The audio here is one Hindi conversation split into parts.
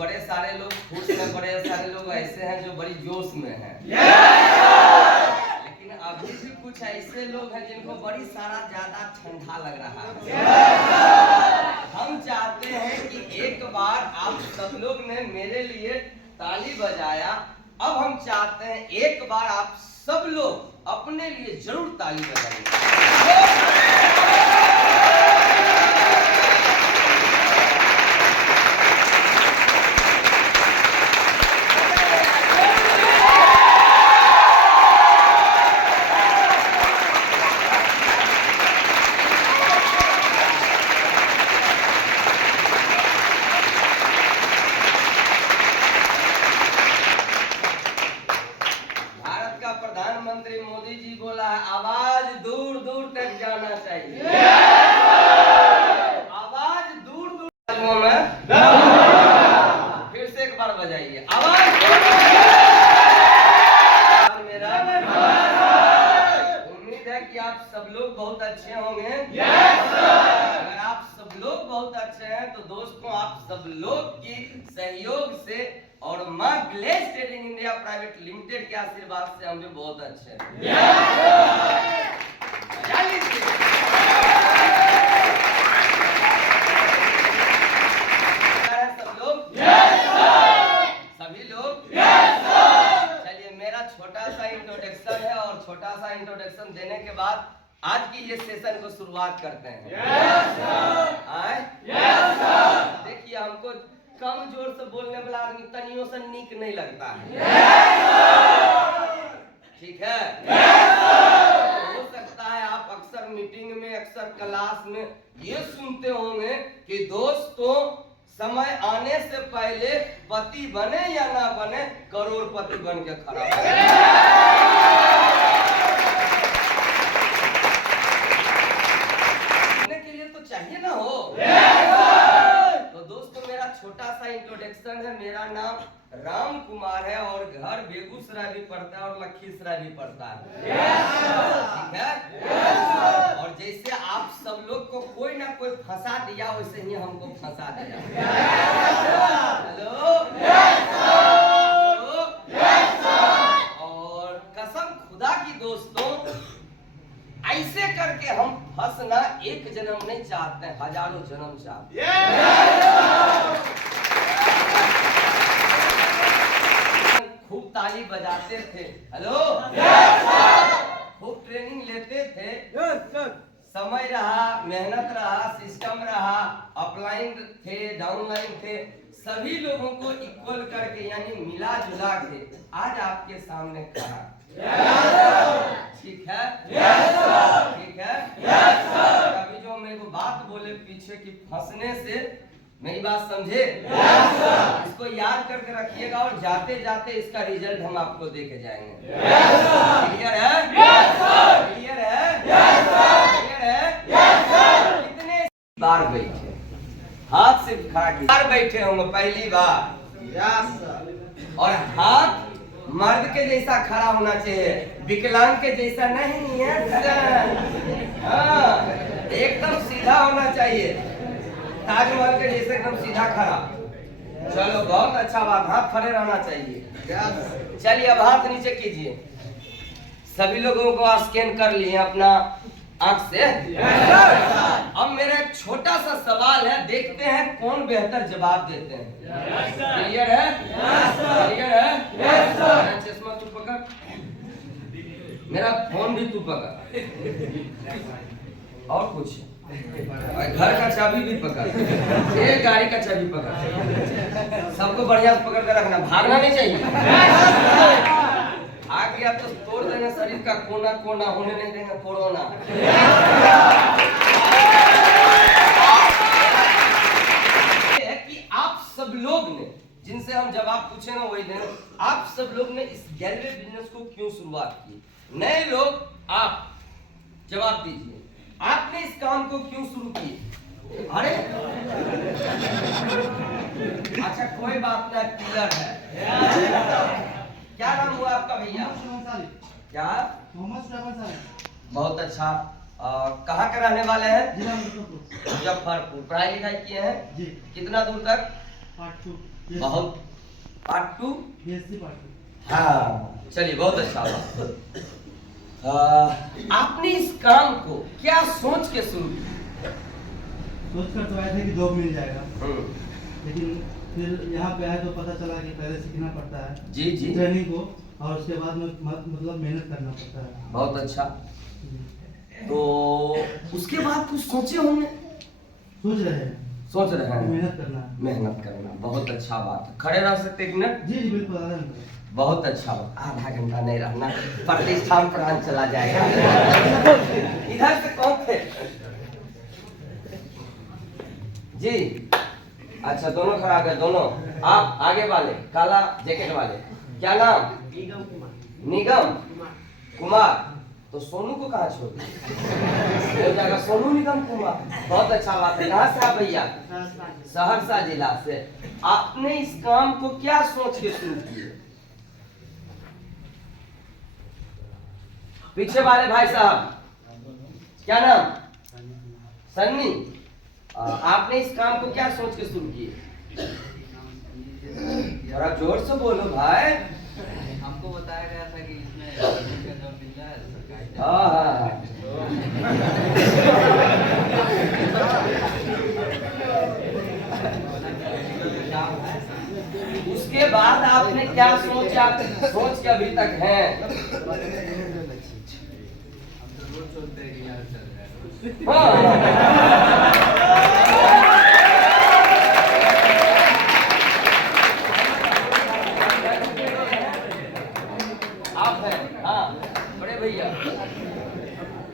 बड़े सारे लोग खुश हैं, बड़े सारे लोग ऐसे हैं जो बड़ी जोश में हैं। लेकिन अभी भी कुछ ऐसे लोग हैं जिनको बड़ी सारा ज्यादा ठंडा लग रहा है। हम चाहते हैं कि एक बार आप सब लोग ने मेरे लिए ताली बजाया, अब हम चाहते हैं एक बार आप सब लोग अपने लिए जरूर ताली बजाइए। प्रधानमंत्री मोदी जी बोला है आवाज दूर दूर तक जाना चाहिए। आवाज दूर दूर में फिर से एक बार बजाइए आवाज। मेरा उम्मीद है कि आप सब लोग बहुत अच्छे होंगे। अगर आप सब लोग बहुत अच्छे हैं तो दोस्तों आप सब लोग की सहयोग से और मां Glaze Trading India Private Limited के आशीर्वाद से हम भी बहुत अच्छे हैं। सब लोग सभी लोग चलिए, मेरा छोटा सा इंट्रोडक्शन है और छोटा सा इंट्रोडक्शन देने के बाद आज की ये सेशन को शुरुआत करते हैं। देखिए, हमको कम जोर से बोलने वाला आदमी तनियों से नीक नहीं लगता है। ठीक है? हो सकता है आप अक्सर मीटिंग में, अक्सर क्लास में ये सुनते होंगे कि दोस्तों समय आने से पहले पति बने या ना बने, करोड़पति बन के खड़ा के लिए तो चाहिए ना हो। छोटा सा इंट्रोडक्शन है। मेरा नाम राम कुमार है और घर बेगूसराय भी पड़ता है और लखीसराय भी पड़ता है। ठीक है? और जैसे आप सब लोग को कोई ना कोई फंसा दिया, वैसे ही हमको फंसा दिया। हेलो? और कसम खुदा की दोस्तों, ऐसे करके हम फंसना एक जन्म नहीं चाहते, हजारों जन्म चाहते हैं। खूब ताली बजाते थे, हेलो, खूब ट्रेनिंग लेते थे। समय रहा, मेहनत रहा, सिस्टम रहा, अपलाइन थे, डाउनलाइन थे, सभी लोगों को इक्वल करके यानी मिला जुला के आज आपके सामने खड़ा। ठीक है? ठीक है? अभी जो मेरे को बात बोले पीछे की फंसने से, मेरी बात समझे? इसको याद करके रखिएगा और जाते जाते इसका रिजल्ट हम आपको दे के जाएंगे। क्लियर है? क्लियर है? क्लियर है? कितने बार बैठे? हाथ से खड़ा किया बार बैठे होंगे पहली बार। और हाथ मर्द के जैसा खड़ा होना चाहिए, विकलांग के जैसा नहीं है। हाँ, एकदम सीधा होना चाहिए, ताजमहल के जैसे एकदम सीधा खड़ा। चलो, बहुत अच्छा बात, हाथ खड़े रहना चाहिए। चलिए, अब हाथ नीचे कीजिए। सभी लोगों को स्कैन कर लिए अपना आंख से। अब मेरा एक छोटा सा सवाल है, देखते हैं कौन बेहतर जवाब देते हैं। क्लियर है? क्लियर है? मेरा चश्मा तू पकड़, मेरा फोन भी तू पकड़, और कुछ घर का चाबी भी पकड़, एक गाड़ी का चाबी पकड़, सबको बढ़िया से पकड़ कर रखना, भागना नहीं चाहिए। आ गया तो तोड़ देना शरीर का कोना कोना, होने नहीं देंगे कोरोना। कि आप सब लोग ने, जिनसे हम जवाब पूछे ना वही देना, आप सब लोग ने इस गैलरी बिजनेस को क्यों शुरुआत की? नए लोग आप जवाब दीजिए, आपने इस काम को क्यों शुरू की? अरे अच्छा, कोई बात नहीं, पिलर है। क्या नाम हुआ आपका भैया? क्या? बहुत अच्छा। कहाँ के रहने वाले हैं? मुजफ्फरपुर। पढ़ाई लिखाई किए हैं? कितना दूर तक? बहुत पार्ट 2 पार्ट हाँ चलिए बहुत अच्छा हुआ। आपने इस काम को क्या सोच के शुरू किया? सोच कर तो आए थे कि जॉब मिल जाएगा, लेकिन फिर यहाँ पे आए तो पता चला कि पहले सीखना पड़ता है जी जी ट्रेनिंग को, और उसके बाद में मतलब मेहनत करना पड़ता है। बहुत अच्छा। तो उसके बाद कुछ सोचे होंगे? सोच रहे हैं मेहनत करना बहुत अच्छा बात है। खड़े रह सकते एक मिनट? जी जी बिल्कुल, आधा घंटा। बहुत अच्छा बात, आधा घंटा नहीं रहना, प्रतिष्ठान प्राण चला जाएगा। इधर से कौन थे? जी अच्छा दोनों खड़ा कर, दोनों आप आगे वाले काला जैकेट वाले, क्या नाम? निगम कुमार। तो सोनू को कहाँ छोड़ दिया? सोनू निगम कुमार, बहुत अच्छा बात है। कहाँ से आप भैया? सहरसा जिला से। आपने इस काम को क्या सोच के शुरू किए? पीछे वाले भाई साहब क्या नाम? सन्नी। आपने इस काम को क्या सोच के शुरू किए? थोड़ा जोर से बोलो भाई। हमको बताया गया था कि इसमें जॉब मिल रहा है सरकारी। हाँ उसके बाद आपने क्या सोचा? सोच के अभी तक हैं? आप हैं? हाँ बड़े भैया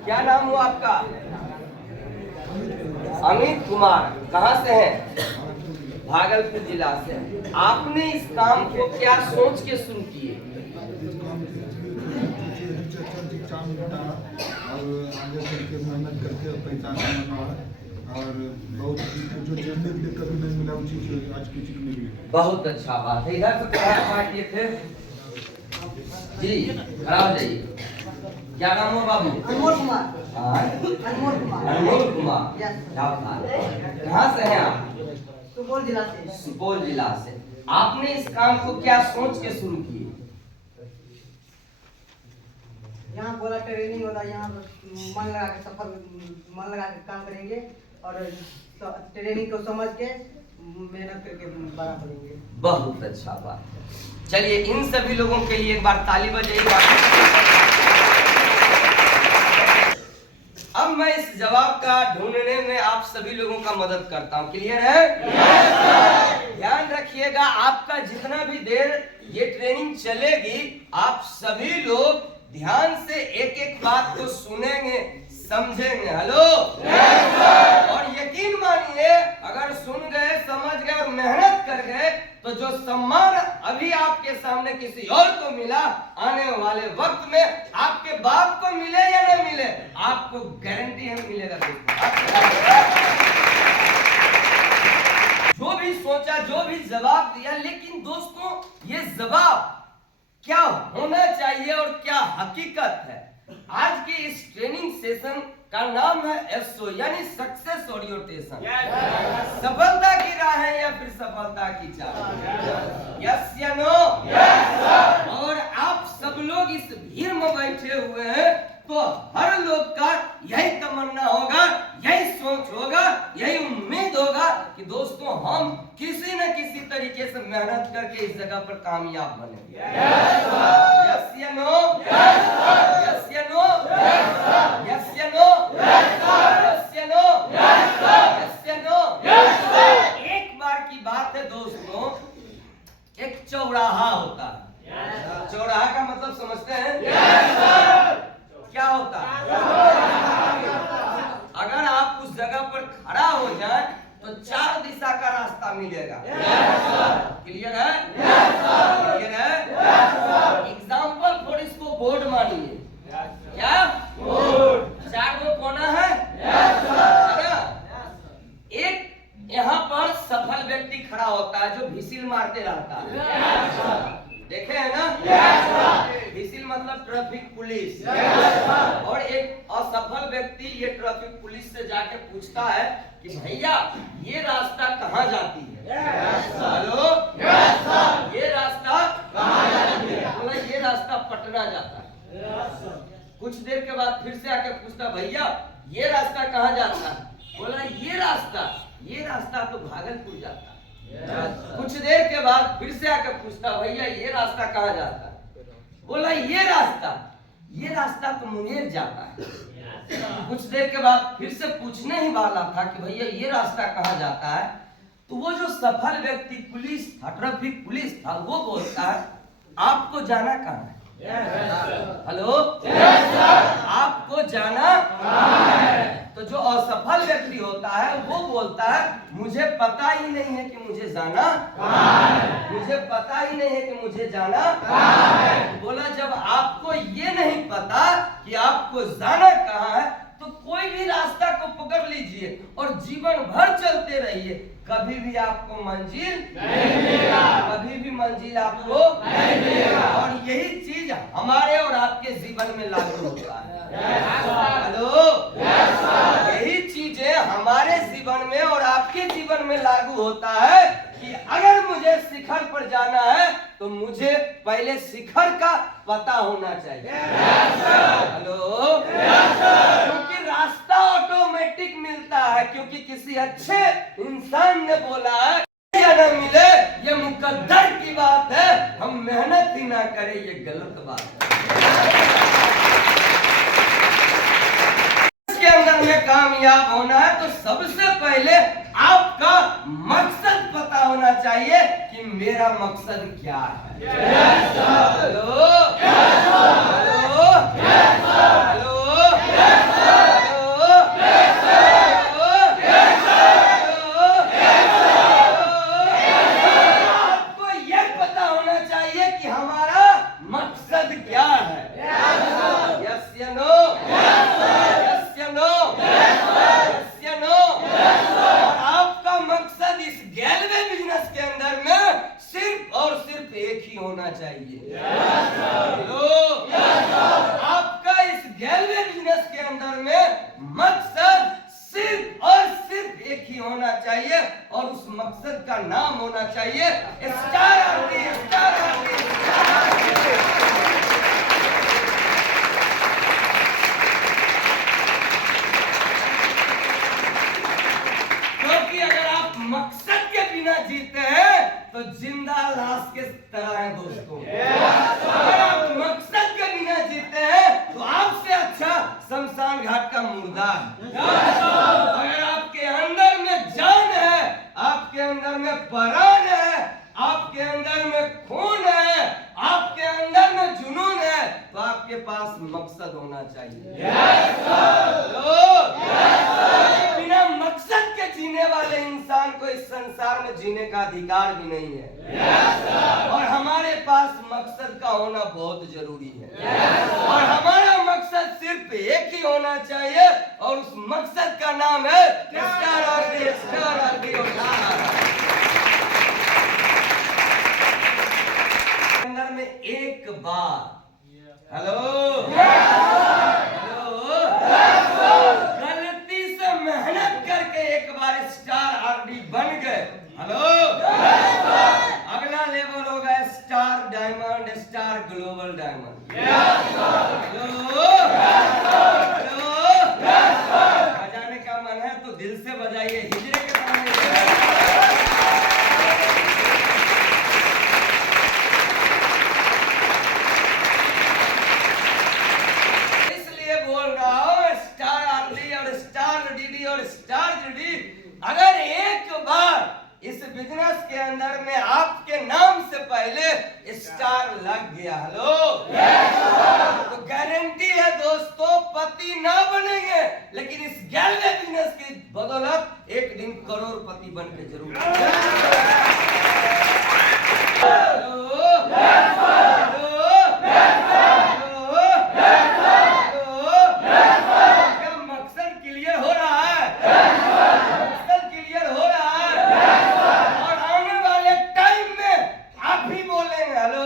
क्या नाम हुआ आपका? अमित कुमार। कहाँ से हैं? भागलपुर जिला से। आपने इस काम को क्या सोच के शुरू किए? और आगे चल के मेहनत करके पैसा कमाना, और बहुत जो जानने के लिए कभी नहीं मिला वो चीज आज की चीज मिली। बहुत अच्छा बात है। इधर से पार्टी थे जी, खड़ा हो जाइए। क्या नाम हो बाबू? अनमोल कुमार। अनमोल कुमार। क्या बात है। कहाँ से हैं आप? सुपौल जिला से। सुपौल जिला से। आपने इस काम को क्या सोच के शुरू किए? यहाँ बोला ट्रेनिंग होता है, यहाँ मन लगा के मन लगा के काम करेंगे और ट्रेनिंग को समझ के मेहनत करके बड़ा बनेंगे। बहुत अच्छा बात है। चलिए इन सभी लोगों के लिए एक बार ताली बजाइए। अब मैं इस जवाब का ढूंढने में आप सभी लोगों का मदद करता हूं। क्लियर है? ध्यान रखिएगा, आपका जितना भी देर ये ट्रेनिंग चलेगी आप सभी लोग ध्यान से एक एक बात को सुनेंगे, समझेंगे। हेलो और यकीन मानिए अगर सुन गए, समझ गए और मेहनत कर गए तो जो सम्मान अभी आपके सामने किसी और को मिला, आने वाले वक्त में आपके बाप को मिले या न मिले, आपको गारंटी है मिलेगा। जो भी सोचा, जो भी जवाब दिया, लेकिन दोस्तों ये जवाब क्या होना चाहिए और क्या हकीकत है? आज के इस ट्रेनिंग सेशन का नाम है एसओ यानी सक्सेस ओरिएंटेशन। सफलता की राह है या फिर सफलता की चाह? यस या नो? और आप सब लोग इस भीड़ में बैठे हुए हैं तो हर लोग का यही तमन्ना होगा, यही सोच होगा, यही उम्मीद होगा कि दोस्तों हम किसी न किसी तरीके से मेहनत करके इस जगह पर कामयाब बने। यस या नो? यस या नो? यस या नो? यस या नो? यस या नो? एक बार की बात है दोस्तों, एक चौराहा होता है। चौराहा का मतलब समझते हैं? क्या होता है? अगर आप उस जगह पर खड़ा हो जाए तो चार दिशा का रास्ता मिलेगा। क्लियर है? क्लियर है? एग्जाम्पल फॉर इसको बोर्ड मानिए। क्या बोर्ड? चार गो कोना है ना? एक यहाँ पर सफल व्यक्ति खड़ा होता है जो विसिल मारते रहता है। देखे है ना? विसिल मतलब ट्रैफिक पुलिस। और एक असफल व्यक्ति ये ट्रैफिक पुलिस से जाके पूछता है कि भैया ये रास्ता कहाँ जाती है? हेलो जाता। कुछ देर के बाद फिर से आकर पूछता, भैया ये रास्ता कहाँ जाता है? बोला ये रास्ता तो मुंगेर जाता है। कुछ देर के बाद फिर से पूछने ही वाला था कि भैया ये रास्ता कहाँ जाता है, तो वो जो सफल व्यक्ति पुलिस था, ट्रैफिक पुलिस था, वो बोलता है आपको जाना कहाँ है? हेलो, आपको जाना कहाँ है? तो जो असफल व्यक्ति होता है वो बोलता है मुझे पता ही नहीं है कि मुझे जाना कहाँ है, मुझे पता ही नहीं है कि मुझे जाना कहाँ है। बोला जब आपको ये नहीं पता कि आपको जाना कहाँ है, तो कोई भी रास्ता को पकड़ लीजिए और जीवन भर चलते रहिए, कभी भी आपको मंजिल नहीं मिलेगा, कभी भी मंजिल आपको नहीं मिलेगा। और यही चीज हमारे और आपके जीवन में लागू होता है। हेलो, यही चीजें हमारे जीवन में और आपके जीवन में लागू होता है कि अगर मुझे शिखर पर जाना है तो मुझे पहले शिखर का पता होना चाहिए। हेलो, क्योंकि रास्ता ऑटोमेटिक मिलता है, क्योंकि किसी अच्छे इंसान ने बोला है या न मिले ये मुकद्दर की बात है, हम मेहनत ही ना करें ये गलत बात है। इसके अंदर में कामयाब होना है तो सबसे पहले आपका मकसद पता होना चाहिए कि मेरा मकसद क्या है। हेलो, हेलो, हेलो, आपको यह पता होना चाहिए कि हमारा मकसद क्या है। यस या नो? यस या नो? यस या नो? और आपका मकसद इस गैलवे बिजनेस के अंदर में सिर्फ और सिर्फ एक ही होना चाहिए। हेलो, आपका इस गैलवे बिजनेस के अंदर में मकसद सिर्फ और सिर्फ एक ही होना चाहिए और उस मकसद का नाम होना चाहिए स्टार आरती, स्टार आरती, स्टार आरती। क्योंकि अगर आप मकसद के बिना जीते हैं तो जिंदा लाश के तरह है दोस्तों। अगर आप मकसद के बिना जीते हैं तो आपसे अच्छा शमशान घाट का मुर्दा। अगर आपके अंदर में जान है, आपके अंदर में प्राण है, आपके अंदर में खून है, आपके अंदर में जुनून है, तो आपके पास मकसद होना चाहिए। बिना मकसद के जीने वाले इंसान को इस संसार में जीने का अधिकार भी नहीं है। और हमारे पास मकसद का होना बहुत जरूरी है। और हमारा मकसद सिर्फ एक ही होना चाहिए और उस मकसद का नाम है स्टार आरती, स्टार आरती और अंदर में एक बार हेलो, गलती से मेहनत करके एक बार स्टार आरडी बन गए। हेलो, अगला लेवल होगा star diamond, star global diamond. Hello, hello, बजाने का मन है तो दिल से बजाइए, हिजरे के सामने। अगर एक बार इस बिजनेस के अंदर में आपके नाम से पहले स्टार लग गया, हेलो, तो गारंटी है दोस्तों पति ना बनेंगे, लेकिन इस गैलवे बिजनेस की बदौलत एक दिन करोड़पति बन के जरूर। मकसद क्लियर हो रहा है, मकसद क्लियर हो रहा है। और आने वाले टाइम में आप भी बोलेंगे हेलो,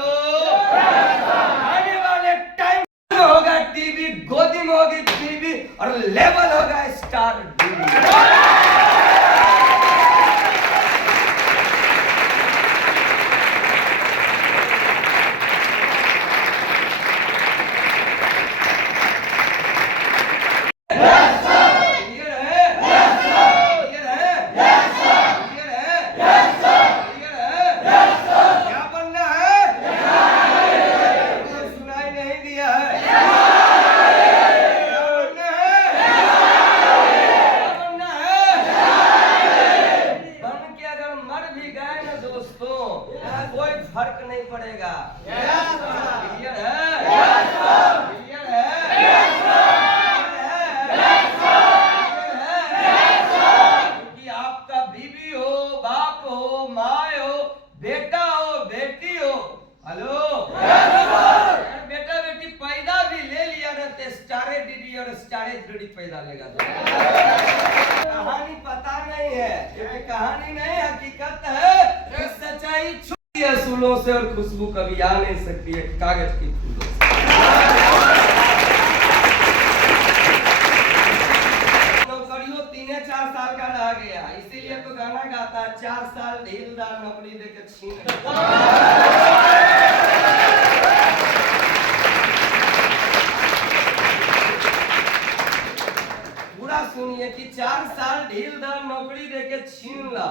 आने वाले टाइम में होगा टीवी, गोदी में होगी टीवी और लेवल होगा स्टार टीवी। भी गए ना दोस्तों, कोई फर्क नहीं पड़ेगा। क्लियर है? क्लियर है? क्योंकि आपका बीवी हो, बाप हो, माँ हो, बेटा हो, बेटी हो, हेलो, बेटा बेटी पैदा भी ले लिया ना तो स्टारे डीडी और स्टारे डीडी पैदा लेगा। कहानी पता नहीं है, क्योंकि कहानी नहीं हकीकत है। सच्चाई छुपी है फूलों से और खुशबू कभी आ नहीं सकती है कागज की फूलों से। नौकरियों 3-4 साल का रह गया, इसीलिए तो गाना गाता है 4 साल ढीलदार नौकरी देकर छीन। सुनिए कि 4 साल ढीलदार नौकरी देके छीन ला,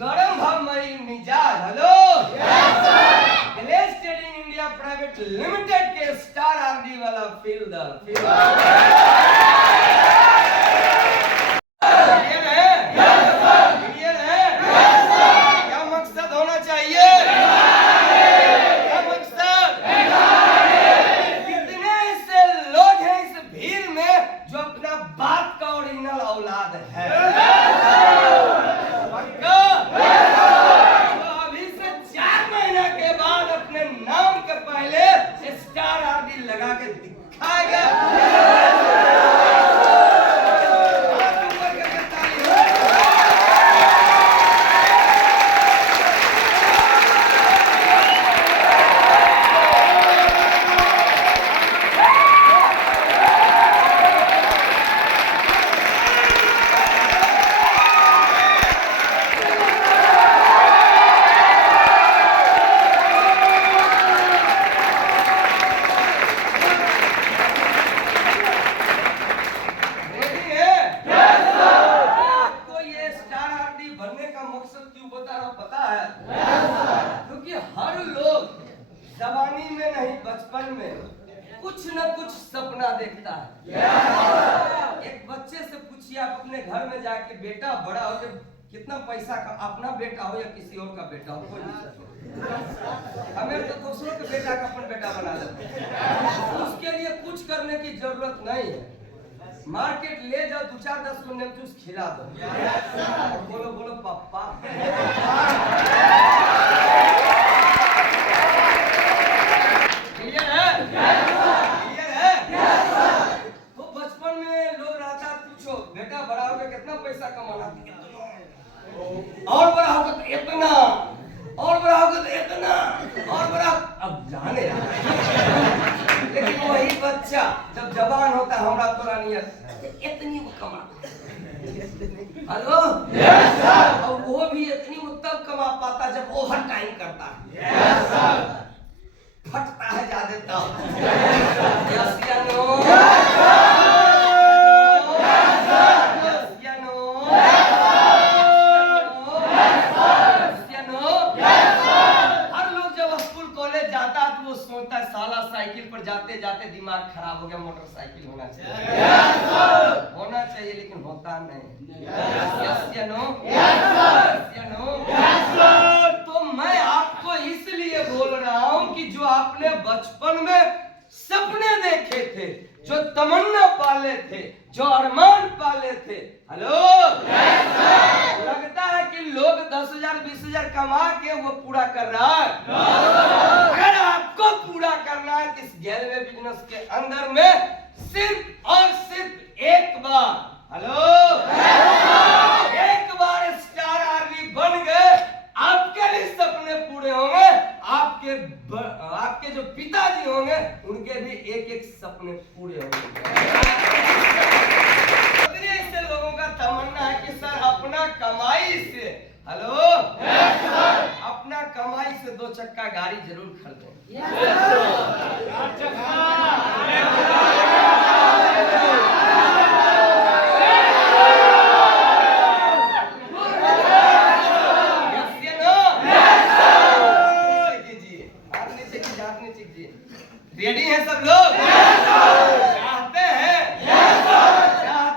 गरम हमारी मिजाज। Hello, glace trading India Private Limited के स्टार आरडी वाला क्लियर है? क्या मकसद होना चाहिए? क्या मकसद? कितने ऐसे लोग हैं इस भीड़ में जो अपना बाप का ओरिजिनल औलाद है? पक्का? तो अभी से 4 महीने के बाद अपने नाम के पहले स्टार आरडी लगा के दिखाएगा। जवानी में नहीं बचपन में कुछ न कुछ सपना देखता है। एक बच्चे से पूछिए आप अपने घर में जाके, बेटा बड़ा हो के कितना पैसा का, अपना बेटा हो या किसी और का बेटा हो, कोई नहीं, हमें तो दूसरों के बेटा का अपन बेटा बना लेते हैं। उसके लिए कुछ करने की जरूरत नहीं है। मार्केट ले जाओ, 2-4-10 को नेम जूस खिला दो, बोलो बोलो पापा। क्लियर है? क्लियर है? तो बचपन में लोग रहता, पूछो बेटा बड़ा होकर कितना पैसा कमाना, और बड़ा होकर तो इतना, और बड़ा होकर तो इतना, और बड़ा, अब जाने लेकिन वही बच्चा जब जवान होता है, हमरा तोरा नियत इतनी वो कमा, हेलो, और वो भी इतनी वो तब कमा पाता जब ओवर टाइम करता है, फटता है ज्यादा तब। यस या नो? साला साइकिल पर जाते जाते दिमाग खराब हो गया, मोटरसाइकिल होना चाहिए, होना चाहिए, लेकिन होता नहीं। यस या नो? यस या नो? तो मैं आपको इसलिए बोल रहा हूं कि जो आपने बचपन में सपने देखे थे, जो तमन्ना पाले थे, जो अरमान पाले थे, हेलो, लगता है कि लोग 10,000-20,000 कमा के वो पूरा कर रहा है। अगर आपको पूरा करना है तो इस गैलवे बिजनेस के अंदर में सिर्फ और सिर्फ एक बार, हेलो, एक बार स्टार आरडी बन गए, आपके भी सपने पूरे होंगे, आपके जो पिताजी होंगे उनके भी एक-एक सपने पूरे होंगे। ऐसे लोगों का तमन्ना है कि सर अपना कमाई से, हेलो, अपना कमाई से 2 चक्का गाड़ी जरूर खरीदें। रेडी है सब लोग? चाहते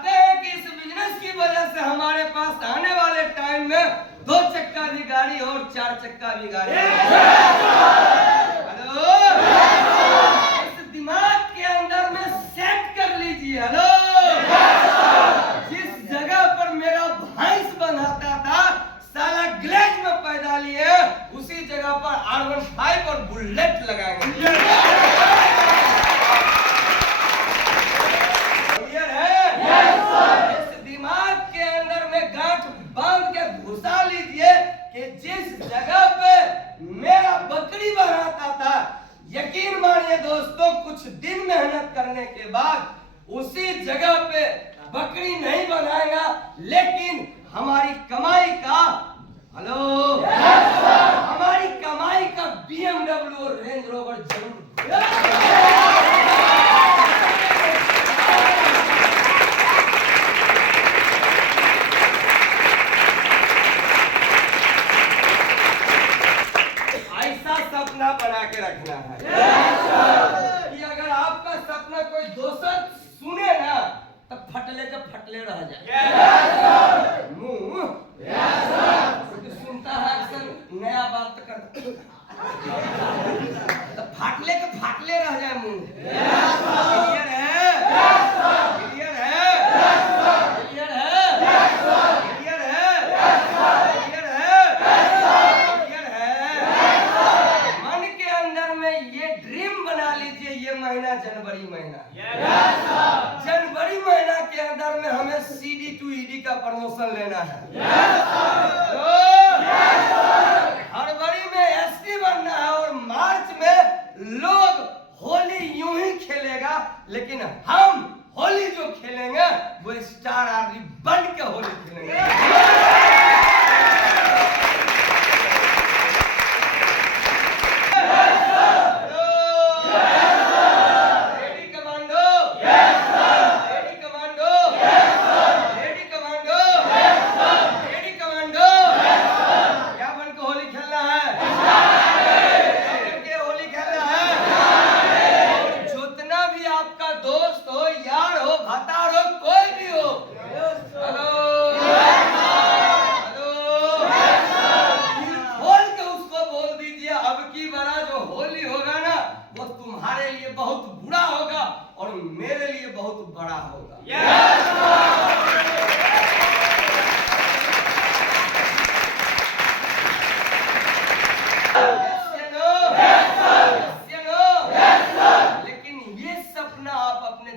हैं कि इस बिजनेस की वजह से हमारे पास आने वाले टाइम में 2 चक्का भी गाड़ी और और 4 चक्का भी गाड़ी। हेलो, इस दिमाग के अंदर में सेट कर लीजिए। हेलो, जिस जगह पर मेरा भैंस बंधाता था साला ग्लेज में पैदा लिए, उसी जगह पर R15 और बुलेट लगाएंगे। इस दिमाग के अंदर में गांठ बांध के घुसा लीजिए कि जिस जगह पे मेरा बकरी बनाता था, यकीन मानिए दोस्तों, कुछ दिन मेहनत करने के बाद उसी जगह पे बकरी नहीं बनाएगा, लेकिन हमारी कमाई का हमारी कमाई का BMW और रेंज रोवर जरूर। ऐसा सपना बना के रखना है कि अगर आपका सपना कोई दोस्त सुने ना तो फटले के फटले रह जाए। मुंह क्योंकि सुनता है अक्सर नया बात तो करता तो फाटले के फाटले रह जाए मुंह। क्लियर है? क्लियर है? क्लियर है? क्लियर है? क्लियर है? क्लियर है? मन के अंदर में ये ड्रीम बना लीजिए, ये महीना जनवरी महीना, जनवरी महीना के अंदर में हमें CD to ED का प्रमोशन लेना है। फरवरी में SD बनना है और मार्च में लोग होली यूं ही खेलेगा, लेकिन हम होली जो खेलेंगे वो स्टार आर्मी बन के होली खेलेंगे।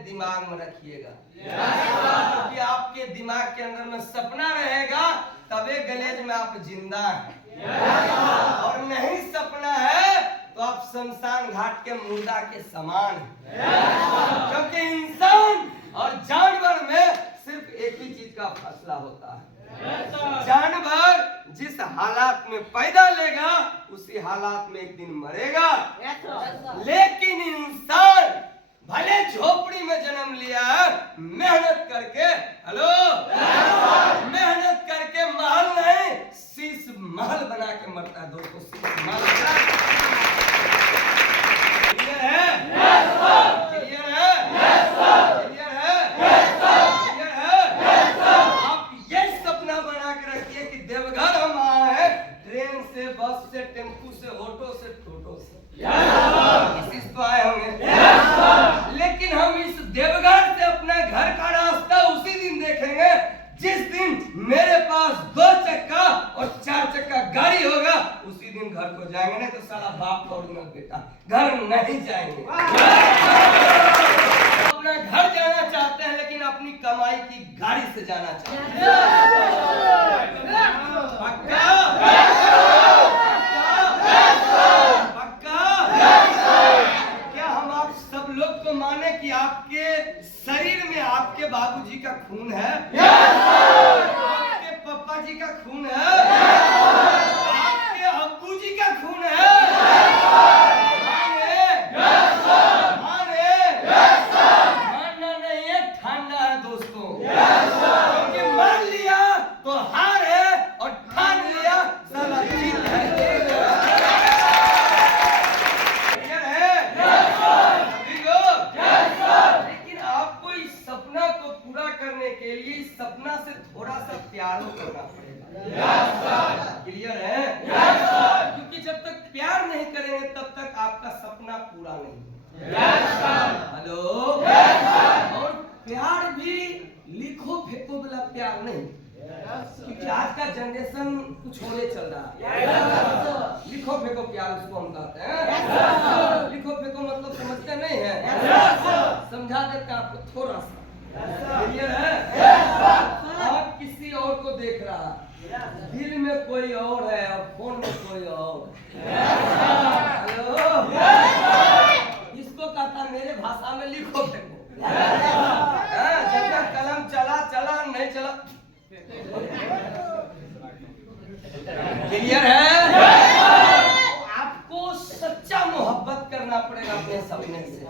दिमाग में रखिएगा, क्योंकि आपके दिमाग के अंदर में सपना रहेगा तबे गलेज में आप जिंदा हैं, और नहीं सपना है तो आप शमशान घाट के मुर्दा के समान हैं। क्योंकि इंसान और जानवर में सिर्फ एक ही चीज का फैसला होता है। जानवर जिस हालात में पैदा लेगा उसी हालात में एक दिन मरेगा, लेकिन इंसान भले झोपड़ी में जन्म लिया है, मेहनत करके, हेलो, मेहनत करके महल नहीं शीश महल बना के मरता है दोस्तों। शीश महल क्लियर है? क्लियर है? क्लियर है? क्लियर है? आप ये सपना बना के रखिए कि देवघर हम आए हैं, ट्रेन से, बस से, टेम्पू से, ऑटो से, टोटो से, इसी से आए होंगे, लेकिन हम इस देवघर से अपने घर का रास्ता उसी दिन देखेंगे जिस दिन मेरे पास 2 चक्का और 4 चक्का गाड़ी होगा, उसी दिन घर को जाएंगे। नहीं तो साला बाप का ओरिजिनल बेटा घर नहीं जाएंगे। अपना घर जाना चाहते हैं लेकिन अपनी कमाई की गाड़ी से जाना चाहते हैं। पक्का? लोग को माने कि आपके शरीर में आपके बाबूजी का खून है, आपके पापा जी का खून है, आपके अब्बू जी का खून है। मानना नहीं है, ठानना है दोस्तों। क्योंकि मान लिया तो हार है और ठान लिया साला हेलो। और प्यार भी लिखो फेंको वाला प्यार नहीं, क्योंकि आज का जनरेशन कुछ होने चल रहा है। लिखो फेंको प्यार उसको हम कहते हैं। लिखो फेंको मतलब समझते नहीं है, समझा देते हैं आपको थोड़ा सा। क्लियर है? आप किसी और को देख रहा है, दिल में कोई और है और फोन में कोई और। हेलो, इसको कहता मेरे भाषा में लिखो फेंको। जब तक कलम चला चला, नहीं चला। क्लियर है? आपको सच्चा मोहब्बत करना पड़ेगा अपने सपने से।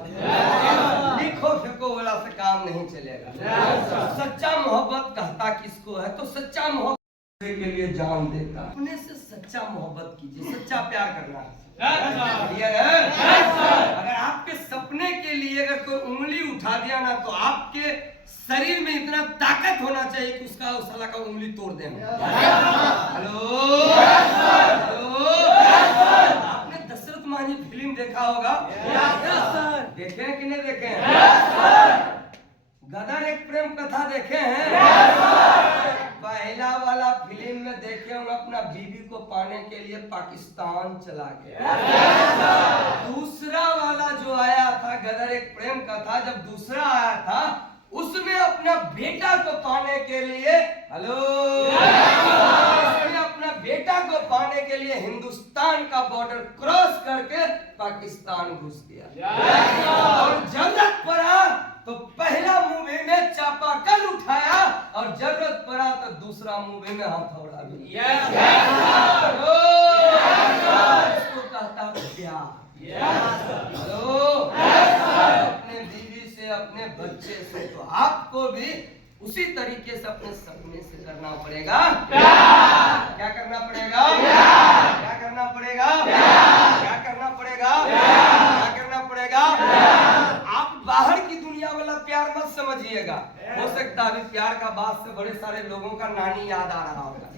लिखो फेंको वाला से काम नहीं चलेगा। सच्चा मोहब्बत कहता किसको है? तो सच्चा मोहब्बत के लिए जान देता। अपने से सच्चा मोहब्बत कीजिए, सच्चा प्यार करना। क्लियर है? अगर आपके सपने के लिए अगर कोई उंगली उठा दिया ना, तो आपके शरीर में इतना ताकत होना चाहिए कि उसका उस साला का उंगली तोड़ देना। हेलो, आपने दशरथ मांझी फिल्म देखा होगा? देखे हैं कि नहीं देखे हैं? गदर एक प्रेम कथा देखे हैं? पहला वाला फिल्म में देखे होंगे, अपना बीवी को पाने के लिए पाकिस्तान चला गया। दूसरा वाला जो आया था गदर एक प्रेम कथा, जब दूसरा आया था उसमें अपना बेटा को पाने के लिए, हेलो, उसने अपना बेटा को पाने के लिए हिंदुस्तान का बॉर्डर क्रॉस करके पाकिस्तान घुस गया। और जरूरत पड़ा तो पहला मूवी में चापाकल उठाया, और जरूरत पड़ा तो दूसरा मूवी में हथौड़ा भी। इसको कहता प्यार। हेलो, अपने बीवी से, अपने बच्चे से, तो आपको भी उसी तरीके से अपने सपने से करना पड़ेगा। क्या करना पड़ेगा? क्या करना पड़ेगा? क्या करना पड़ेगा? क्या करना पड़ेगा? आप बाहर की दुनिया वाला प्यार मत समझिएगा। हो सकता है अभी प्यार का बात से बड़े सारे लोगों का नानी याद आ रहा होगा।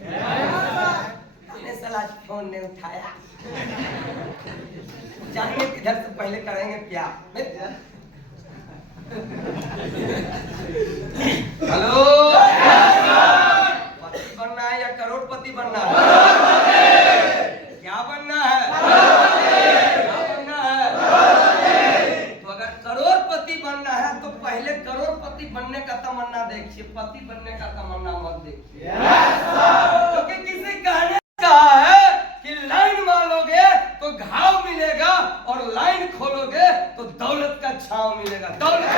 हमने साला फोन नहीं उठाया, जाएंगे किधर से पहले करेंगे प्यार। हेलो, पति बनना है या करोड़पति बनना है? क्या बनना है? क्या बनना है? तो अगर करोड़पति बनना है तो पहले करोड़पति बनने का तमन्ना देखिए, पति बनने का तमन्ना मत देखिए। क्योंकि किसी कहने कहा है कि लाइन मारोगे तो घाव मिलेगा, और लाइन खोलोगे तो दौलत का छांव मिलेगा। दौलत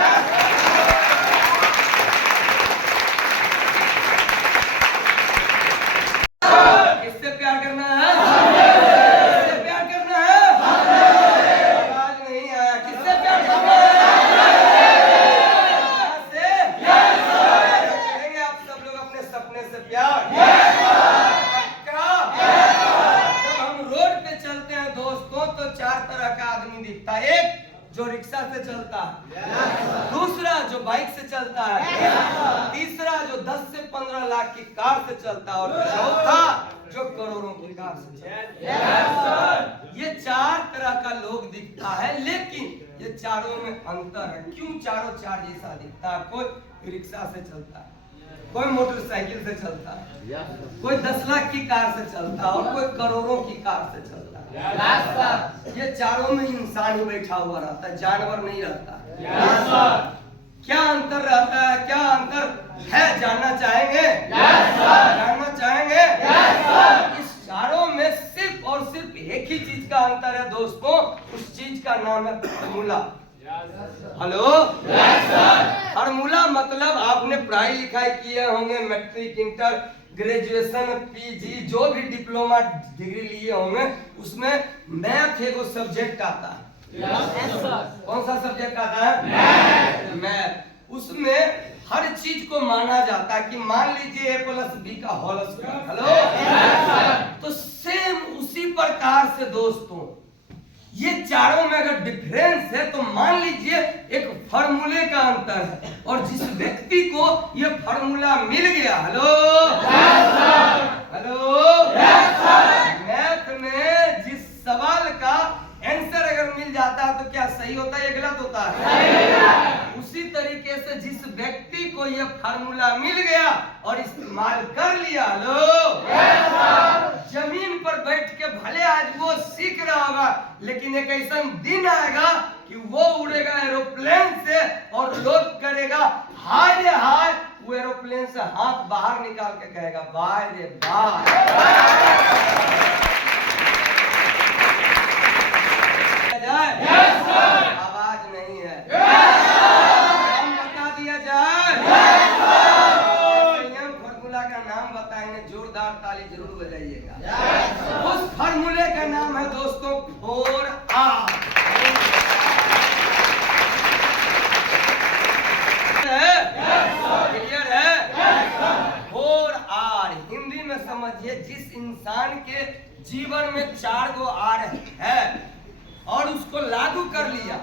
किससे प्यार करना है? किससे प्यार करना है? आवाज नहीं आया। किससे प्यार करना है? करेंगे आप सब लोग अपने सपने से प्यार। जब हम रोड पे चलते हैं दोस्तों, तो चार तरह का आदमी दिखता है। एक जो रिक्शा से चलता है, दूसरा जो बाइक से चलता है, तीसरा जो 10 से 15 लाख की कार से चलता है, और चौथा जो करोड़ों की कार से चलता है। ये चार तरह का लोग दिखता है, लेकिन ये चारों में अंतर है। क्यों चारों चार जैसा दिखता है? कोई रिक्शा से चलता है, कोई मोटरसाइकिल से चलता है, कोई 10 लाख की कार से चलता है, और कोई करोड़ों की कार से चलता है। ये चारों में इंसान ही बैठा हुआ रहता है, जानवर नहीं रहता। क्या अंतर रहता है? क्या अंतर है? जानना चाहेंगे? जानना चाहेंगे? इस चारों में सिर्फ और सिर्फ एक ही चीज का अंतर है दोस्तों, उस चीज का नाम है फार्मूला। हेलो, फार्मूला मतलब आपने पढ़ाई लिखाई किए होंगे, मैट्रिक, इंटर, ग्रेजुएशन, पीजी, जो भी डिप्लोमा डिग्री लिए होंगे, उसमें मैथ एगो सब्जेक्ट आता है। कौन सा सब्जेक्ट आता है? मैथ। उसमें हर चीज को माना जाता है कि मान लीजिए a+b का होल स्क्वायर। हेलो, तो सेम उसी प्रकार से दोस्तों ये चारों में अगर डिफरेंस है, तो मान लीजिए एक फार्मूले का अंतर है, और जिस व्यक्ति को ये फार्मूला मिल गया, हेलो मैथ में जिस सवाल का आंसर अगर मिल जाता है तो क्या सही होता है? फार्मूला मिल गया और इस्तेमाल कर लिया। लो जमीन पर बैठ के भले आज वो सीख रहा होगा, लेकिन एक ऐसा दिन आएगा कि वो उड़ेगा एरोप्लेन से और लोग करेगा हाय रे हाय। वो एरोप्लेन से हाथ बाहर निकाल के कहेगा बाय रे बाय। आवाज नहीं है, नाम बता दिया जाए। फार्मूला का नाम बताएंगे, जोरदार ताली जरूर बजाइएगा। उस फार्मूले का नाम है दोस्तों 4R। क्लियर है? 4R हिंदी में समझिए, जिस इंसान के जीवन में 4 गो R है और उसको लागू कर लिया,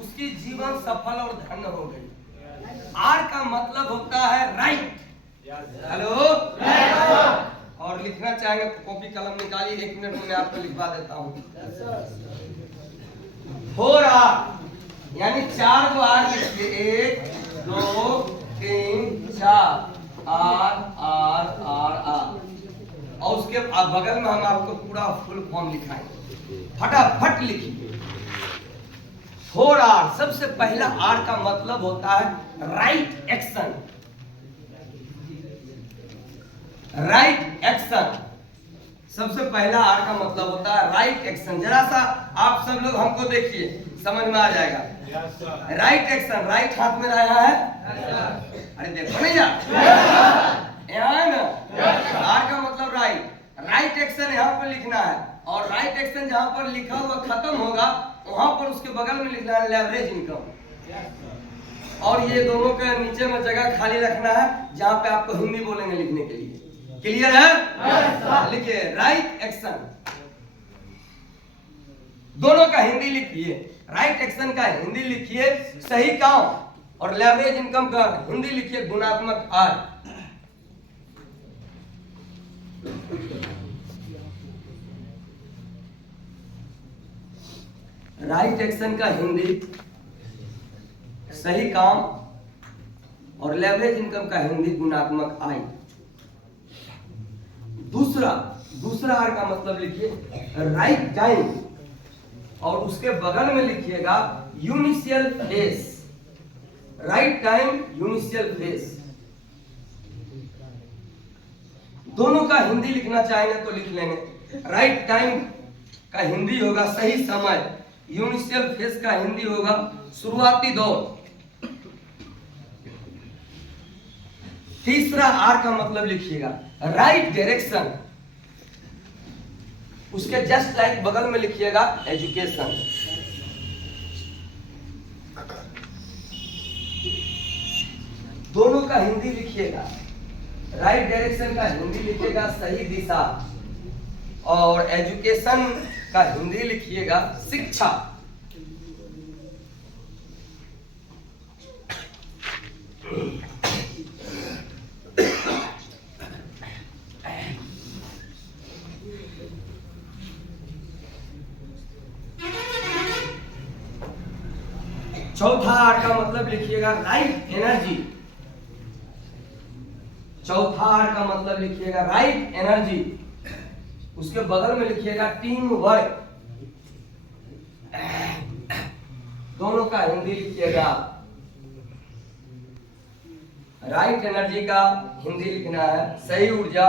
उसकी जीवन सफल और धन्य हो गई। R का मतलब होता है राइट। हेलो, और लिखना चाहेंगे तो कॉपी कलम निकालिए, 1 मिनट में मैं आपको लिखवा देता हूँ। 4R यानी 4 गो R लिखिए, 1 2 3 4 R। और उसके बगल में हम आपको पूरा फुल फॉर्म लिखाएंगे, फटाफट लिखिए। 4R सबसे पहला R का मतलब होता है राइट एक्शन। राइट एक्शन सबसे पहला R का मतलब होता है राइट एक्शन। जरा सा आप सब लोग हमको देखिए, समझ में आ जाएगा। राइट एक्शन, राइट हाथ में रहा है, अरे देखो नहीं यहाँ है ना। R का मतलब राइट, राइट एक्शन यहाँ पर लिखना है, और राइट एक्शन जहाँ पर लिखा हुआ खत्म होगा वहां पर उसके बगल में लिखना है लेवरेज इनकम। और ये दोनों के नीचे में जगह खाली रखना है जहां पे आपको हिंदी बोलेंगे लिखने के लिए। क्लियर है? लिखिए राइट एक्शन, दोनों का हिंदी लिखिए। राइट एक्शन का हिंदी लिखिए सही काम, और लेवरेज इनकम का हिंदी लिखिए गुणात्मक आय। राइट एक्शन का हिंदी सही काम, और लेवरेज इनकम का हिंदी गुणात्मक आय। दूसरा R का मतलब लिखिए राइट टाइम, और उसके बगल में लिखिएगा यूनिशियल फेस। राइट टाइम, यूनिशियल फेस। दोनों का हिंदी लिखना चाहेंगे तो लिख लेंगे। राइट टाइम का हिंदी होगा सही समय, यूनिशियल फेस का हिंदी होगा शुरुआती दौर। तीसरा R का मतलब लिखिएगा राइट डायरेक्शन, उसके जस्ट लाइक बगल में लिखिएगा एजुकेशन। दोनों का हिंदी लिखिएगा, राइट डायरेक्शन का हिंदी लिखिएगा सही दिशा, और एजुकेशन का हिंदी लिखिएगा शिक्षा। चौथा R का मतलब लिखिएगा राइट एनर्जी। चौथा R का मतलब लिखिएगा राइट एनर्जी, उसके बगल में लिखिएगा टीम वर्क। दोनों का हिंदी लिखिएगा। राइट एनर्जी का हिंदी लिखना है सही ऊर्जा,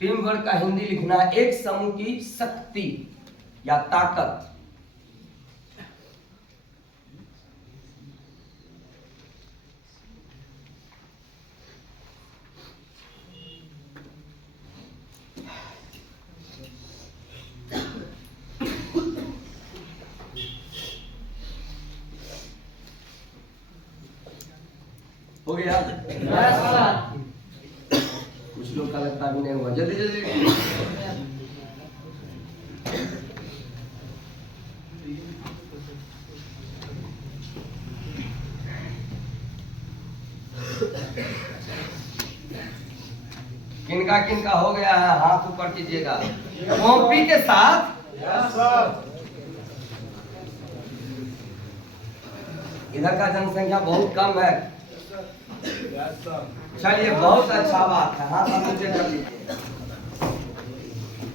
टीम वर्क का हिंदी लिखना है एक समूह की शक्ति या ताकत। हो गया? कुछ लोग का लगता भी नहीं हुआ। जल्दी जल्दी किनका हो गया है हाथ ऊपर कीजिएगा कॉपी के साथ। इधर का जनसंख्या बहुत कम है। चलिए बहुत अच्छा बात है। हाथ आप नीचे कर लीजिए।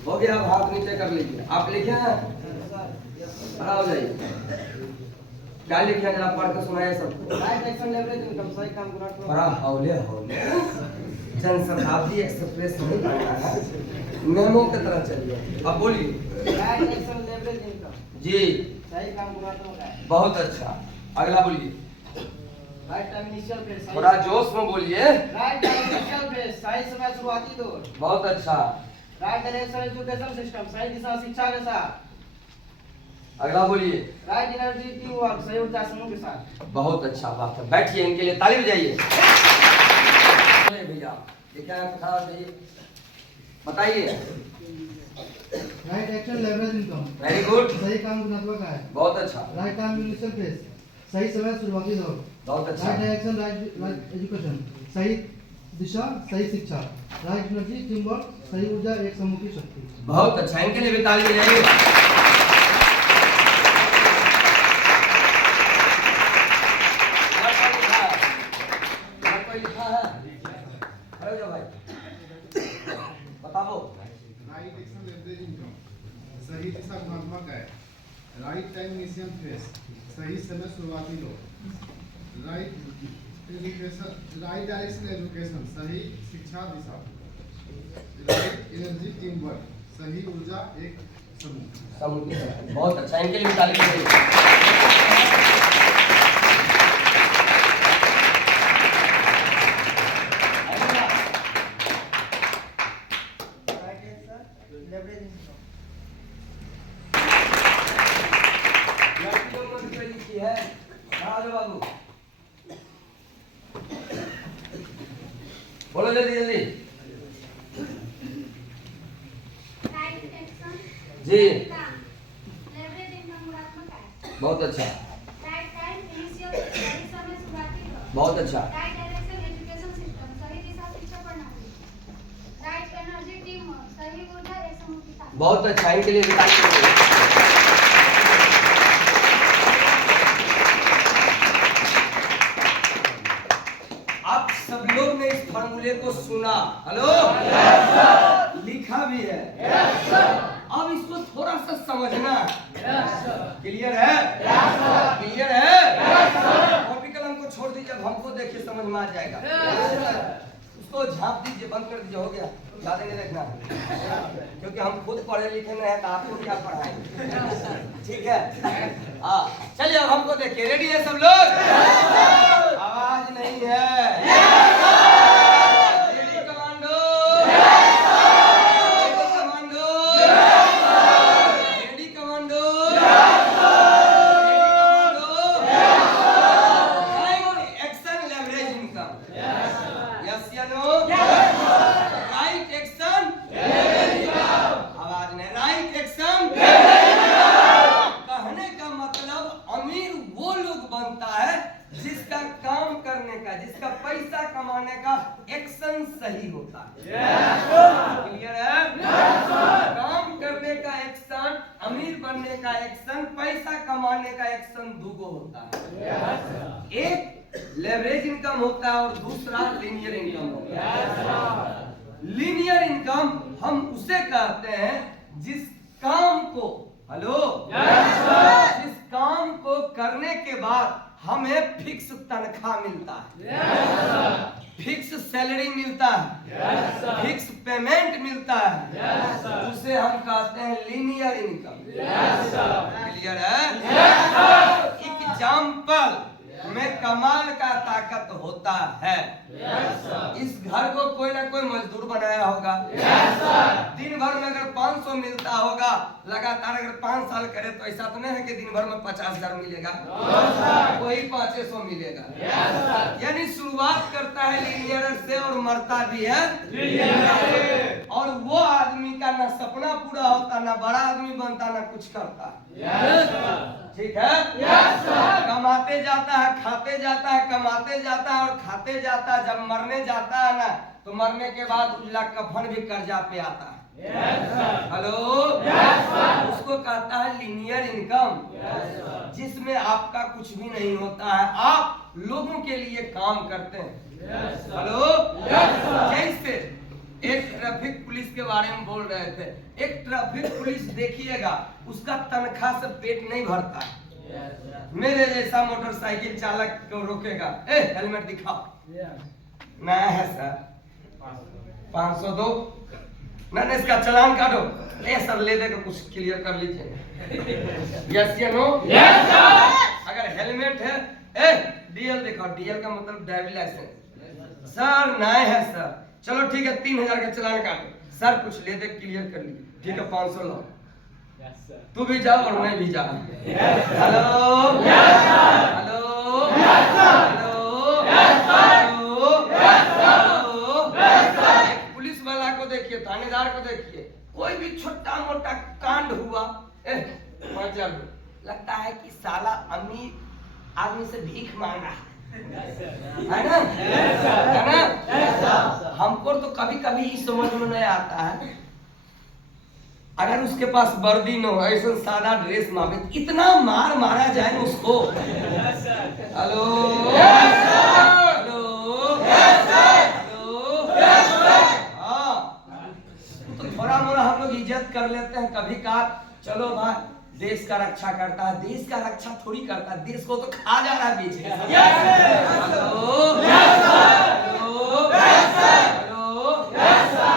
हो गया, अब हाथ नीचे कर लीजिए। आप लिखे हैं? खड़ा हो जाइए। क्या लिखे हैं जरा पढ़ के सुनाइए सबको। राइट एक्शन लेवरेज इनकम सही काम करा तो बड़ा हौले हौले जनशताब्दी एक्सप्रेस नहीं बनना है, मेमो की तरह चलिए। अब बोलिए। राइट एक्शन लेवरेज इनकम जी सही काम करा तो बहुत अच्छा। अगला बोलिए। राइट टाइम इनिशियल फेज थोड़ा जोश में बोलिए। राइट टाइम इनिशियल फेज सही समय शुरुआती दौर। बहुत अच्छा। राइट डायरेक्शन एजुकेशन सिस्टम सही दिशा शिक्षा के साथ। अगला बोलिए। राइट एनर्जी टीम वर्क सही ऊर्जा समूह के साथ। बहुत अच्छा बात है। बैठिए, इनके लिए ताली बजाइए। अरे भैया ये क्या है, खड़ा हो जाइए, बताइए। Right action leverage income very good, सही काम गुणात्मक है। बहुत अच्छा, राइट टाइम इनिशियल फेज सही समय शुरुआती दौर। बहुत अच्छा, राइट डायरेक्शन राइट एजुकेशन सही दिशा सही शिक्षा। राइट एनर्जी टीम वर्क सही ऊर्जा एक समूह की शक्ति। बहुत अच्छा। इनके लिए भी ताली बजाइए। बताओ। राइट एक्शन लेवरेज इनकम सही दिशा गुणात्मक है। राइट टाइम इनिशियल फेज सही समय शुरुआती दौर। Right education right direction education सही शिक्षा दिशा। राइट एनर्जी टीम वर्क सही ऊर्जा एक समूह। बहुत अच्छा। इनके लिए भी ताली बजाइए। राइट एक्शन लेवरेज इनकम लड़कियों को भी कोई लिखी है। हाँ जो बाबू बोलो जल्दी जल्दी। राइट एक्शन जी लेवरेज इनकम गुणात्मक है। बहुत अच्छा, राइट टाइम इनिशियल सही समय शुरुआती दौर। बहुत अच्छा, राइट डायरेक्शन एजुकेशन सिस्टम सही दिशा शिक्षा प्रणाली। राइट एनर्जी टीम वर्क सही ऊर्जा एक समूह की ताकत। बहुत अच्छा। इनके लिए भी ताली बजाइए। आप सब लोग ने इस फार्मूले को सुना, हेलो, लिखा भी है। अब इसको थोड़ा सा समझना। क्लियर है? क्लियर है? कॉपी कलम को छोड़ दीजिए, अब हमको देखिए समझ में आ जाएगा। उसको झाँप दीजिए, बंद कर दीजिए, हो गया। ज्यादा नहीं देखना, क्योंकि हम खुद पढ़े लिखे नहीं है तो आपको क्या पढ़ाएं। ठीक है? हाँ चलिए, अब हमको देखिए। रेडी है सब लोग? आवाज नहीं है। Ready commando? Ready commando? Ready commando? Right action leverage income. Yes या नो? राइट एक्शन आवाज नहीं। राइट एक्शन कहने का मतलब अमीर वो लोग बनता है जिसका काम करने का, जिसका पैसा कमाने का एक्शन सही होता है। क्लियर है? काम करने का एक्शन, अमीर बनने का एक्शन, पैसा कमाने का एक्शन दूगो होता है। एक लेवरेज इनकम होता है और दूसरा लीनियर इनकम होता है। लीनियर इनकम हम उसे कहते हैं जिस काम को, हेलो, जिस काम को करने के बाद हमें फिक्स तनख्वाह मिलता है, फिक्स सैलरी मिलता है, फिक्स पेमेंट मिलता है, उसे हम कहते हैं लीनियर इनकम। क्लियर है? एग्जाम्पल में कमाल का ताकत होता है। इस घर को कोई ना कोई मजदूर बनाया होगा। दिन भर में अगर 500 मिलता होगा लगातार, अगर 5 साल करे तो ऐसा तो नहीं है कि दिन भर में 50,000 मिलेगा, वही 500 मिलेगा। यानी शुरुआत करता है लीनियर से और मरता भी है लीनियर। और वो आदमी का ना सपना पूरा होता, ना बड़ा आदमी बनता, ना कुछ करता। ठीक है? कमाते जाता है, खाते जाता है, कमाते जाता है और खाते जाता है। जब मरने जाता है ना तो मरने के बाद उजला कफन भी कर्जा पे आता है। हेलो, उसको कहता है लीनियर इनकम, जिसमें आपका कुछ भी नहीं होता है, आप लोगों के लिए काम करते हैं। हेलो, जैसे एक ट्रैफिक पुलिस के बारे में बोल रहे थे, एक ट्रैफिक पुलिस देखिएगा, उसका तनख्वाह से पेट नहीं भरता है। मेरे जैसा मोटरसाइकिल चालक को रोकेगा, हेलमेट दिखाओ, नया है सर, 500 दो, नहीं इसका चालान काटो, सर ले देगा, कुछ क्लियर कर लीजिए। यस या नो? अगर हेलमेट है, डीएल दिखाओ, डीएल का मतलब ड्राइविंग लाइसेंस, सर नया है सर, चलो ठीक है 3000 का चालान काटो, सर कुछ ले दे क्लियर कर लीजिए, ठीक है 500 लो, तू भी जाओ और मैं भी जा। हेलो, हेलो, पुलिस वाला को देखिए, थानेदार को देखिए, कोई भी छोटा मोटा कांड हुआ, लगता है कि साला अमीर आदमी से भीख मांगा है ना, है ना। हमको तो कभी कभी ही समझ में नहीं आता है, अगर उसके पास वर्दी न हो, ऐसा सादा ड्रेस मांगे, इतना मार मारा जाए उसको। हेलो, हेलो, हाँ, तो थोड़ा मोड़ा हम लोग इज्जत कर लेते हैं कभी का, चलो भाई देश का रक्षा करता है, देश का रक्षा थोड़ी करता है, देश को तो खा जा रहा है बीच में। हेलो,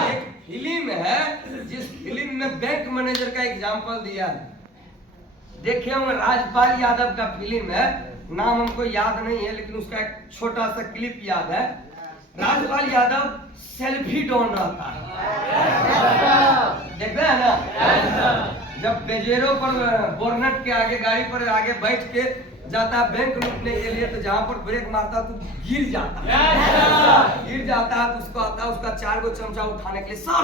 एक फिल्म है, जिस फिल्म में बैंक मैनेजर का एग्जांपल दिया है, देखिए हम राजपाल यादव का फिल्म है, नाम हमको याद नहीं है, लेकिन उसका एक छोटा सा क्लिप याद है। राजपाल यादव सेल्फी डॉन रहता है, देखते हैं ना, जब पेजेरो पर बोर्नेट के आगे गाड़ी पर आगे बैठ के जाता है बैंक लूटने के लिए, तो जहां पर ब्रेक मारता तो गिर जाता है, तो उसको आता है उसका 4 गो चमचा उठाने के लिए, सर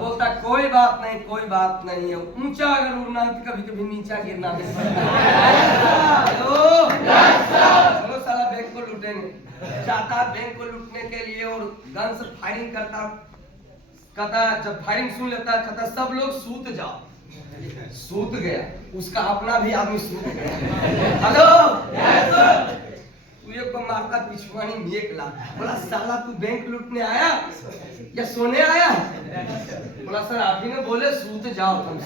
बोलता कोई बात नहीं, कोई बात नहीं है, ऊंचा अगर उड़ना है तो कभी कभी नीचा गिरना भी। हेलो, चलो साला बैंक को लूटेंगे, जाता है बैंक को लूटने के लिए और गन से फायरिंग करता, कहता जब फायरिंग सुन लेता है, कहता सब लोग सूत जाओ, सूत गया, उसका अपना भी आदमी सूत गया। हेलो, तू एक को मारता पिछवानी में 1 लाख, बोला साला तू बैंक लूटने आया या सोने आया? बोला सर आप ही ने बोले सूत जाओ तुम।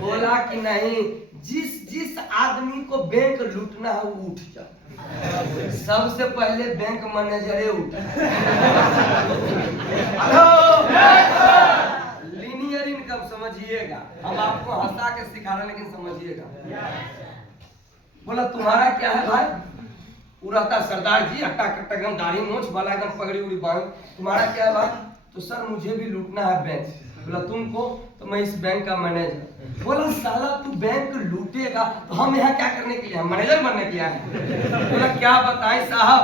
बोला कि नहीं, जिस आदमी को बैंक लूटना है वो उठ जाओ, सबसे पहले बैंक मैनेजर उठ। हेलो, लीनियर इनकम समझिएगा, हम आपको हंसा के सिखा रहे हैं, लेकिन समझिएगा। बोला तुम्हारा क्या है भाई? वो रहता सरदार जी, अट्टा कट्टा एकदम दाढ़ी नोच वाला, एकदम पगड़ी उड़ी बांध, तुम्हारा क्या है भाई? तो सर मुझे भी लूटना है बैंक। बोला तुमको? तो मैं इस बैंक का मैनेजर। बोला साला तू बैंक लूटेगा तो हम यहाँ क्या करने के लिए, हम मैनेजर बनने के लिए आए। बोला क्या बताएं साहब,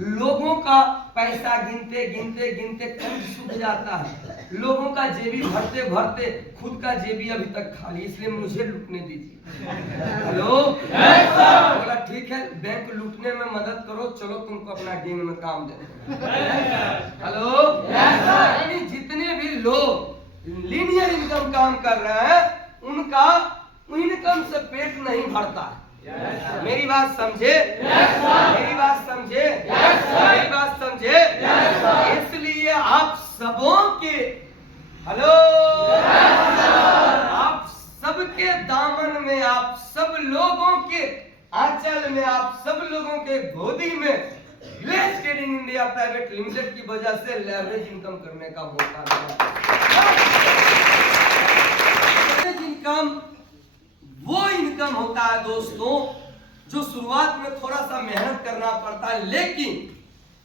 लोगों का पैसा गिनते गिनते गिनते कंठ सूख जाता है, लोगों का जेबी भरते भरते खुद का जेबी अभी तक खाली, इसलिए मुझे लूटने दीजिए। हेलो, बोला ठीक है बैंक लूटने में मदद करो, चलो तुमको अपना गैंग में काम दे। हेलो, यानी जितने भी लोग लीनियर इनकम काम कर रहे हैं, उनका इनकम से पेट नहीं भरता। मेरी बात समझे? मेरी बात समझे? मेरी बात समझे? इसलिए आप सबों के, हेलो, आप सबके दामन में, आप सब लोगों के आंचल में, आप सब लोगों के गोदी में village trading India Private limited की वजह से लेवरेज इनकम करने का मौका मिला। लेवरेज इनकम वो इनकम होता है दोस्तों जो शुरुआत में थोड़ा सा मेहनत करना पड़ता है, लेकिन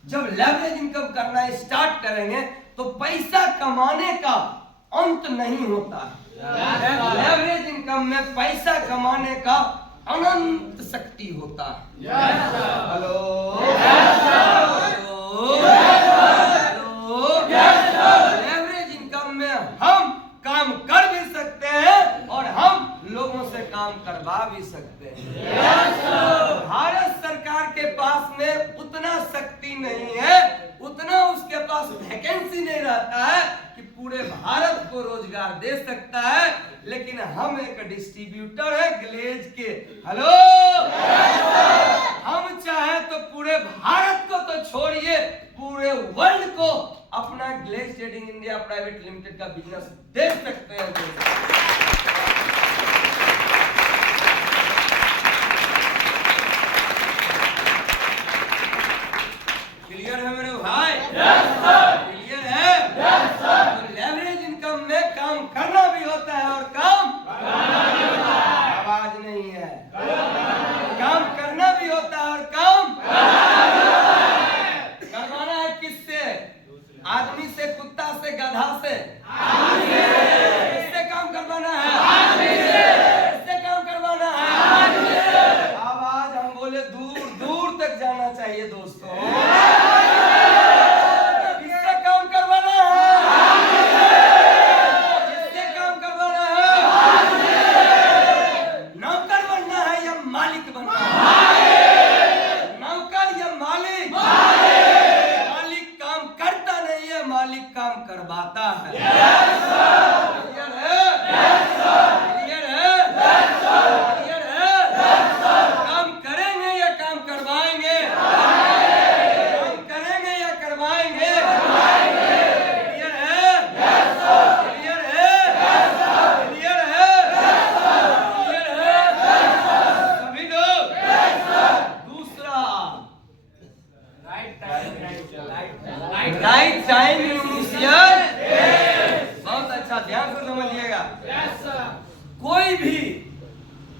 जब लेवरेज इनकम करना स्टार्ट करेंगे तो पैसा कमाने का अंत नहीं होता है। लेवरेज इनकम में पैसा कमाने का अनंत शक्ति होता है। हेलो, लेवरेज इनकम में हम काम कर भी सकते हैं और हम लोगों से काम करवा भी सकते हैं। भारत सरकार के पास में उतना शक्ति नहीं है, कि पूरे भारत को रोजगार दे सकता है, लेकिन हम एक डिस्ट्रीब्यूटर है ग्लेज के। हेलो, हम चाहे तो पूरे भारत को तो छोड़िए, पूरे वर्ल्ड को अपना Glaze Trading India Private Limited का बिजनेस दे सकते हैं। क्लियर है मेरे भाई? क्लियर है? तो लेवरेज इनकम में काम करना भी होता है और काम आवाज नहीं है। काम करना भी होता है और काम करवाना है किससे? आदमी से, कुत्ता से, गधा से? किससे काम करवाना है? किससे काम करवाना है? आवाज हम बोले दूर दूर तक जाना चाहिए दोस्तों। किससे काम करवाना है? किससे काम करवाना है? नौकर बनना है या मालिक बनना है? नौकर या मालिक? मालिक काम करता नहीं है, मालिक काम करवाता है। क्लियर है? क्लियर है? क्लियर है? काम करेंगे या काम करवाएंगे? काम करेंगे या करवाएंगे? क्लियर है? क्लियर है? क्लियर है? क्लियर है? सभी लोग? दूसरा, राइट टाइम यूनिशियल। बहुत अच्छा, ध्यान से समझिएगा। कोई भी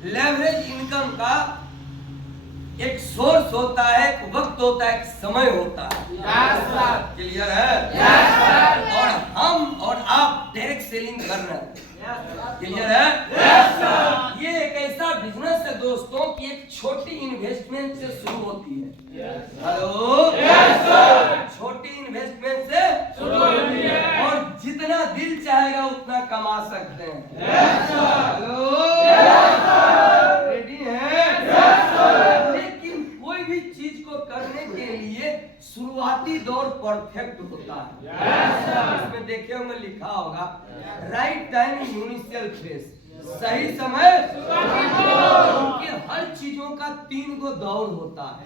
लेवरेज इनकम का एक सोर्स होता है, एक वक्त होता है, एक समय होता है। क्लियर है? और हम और आप डायरेक्ट सेलिंग कर रहे हैं। क्लियर है? ये एक ऐसा बिजनेस है दोस्तों कि एक छोटी इन्वेस्टमेंट से शुरू होती है। हेलो, छोटी इन्वेस्टमेंट से शुरू होती है और जितना दिल चाहेगा उतना कमा सकते हैं। हेलो, रेडी है? लेकिन कोई भी चीज को करने के लिए शुरुआती दौर परफेक्ट होता है। इसमें देखे होंगे लिखा होगा राइट टाइम यूनिशियल फेज, सही समय। क्योंकि हर चीजों का 3 गो दौर होता है।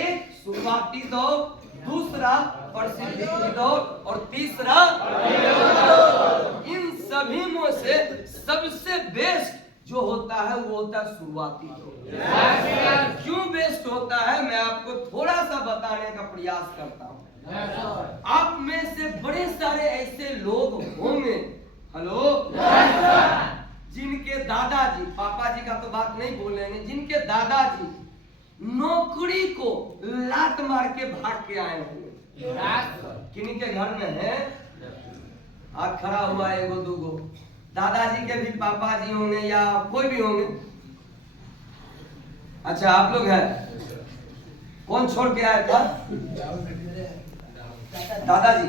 एक शुरुआती दौर, दूसरा प्रसिद्धि की दौर और तीसरा। इन सभी में से सबसे बेस्ट जो होता है वो होता है शुरुआती दौर। क्यों बेस्ट होता है मैं आपको थोड़ा सा बताने का प्रयास करता हूँ। आप में से बड़े सारे ऐसे लोग होंगे, हेलो, जिनके दादाजी, पापा जी का तो बात नहीं बोलेंगे, जिनके दादाजी नौकरी को लात मार के भाग के आए होंगे। किन्हीं के घर में है, हाथ खड़ा हुआ है, एगो दूगो दादाजी के भी पापा जी होंगे या कोई भी होंगे। अच्छा, आप लोग हैं? कौन छोड़ के आया था? दादाजी।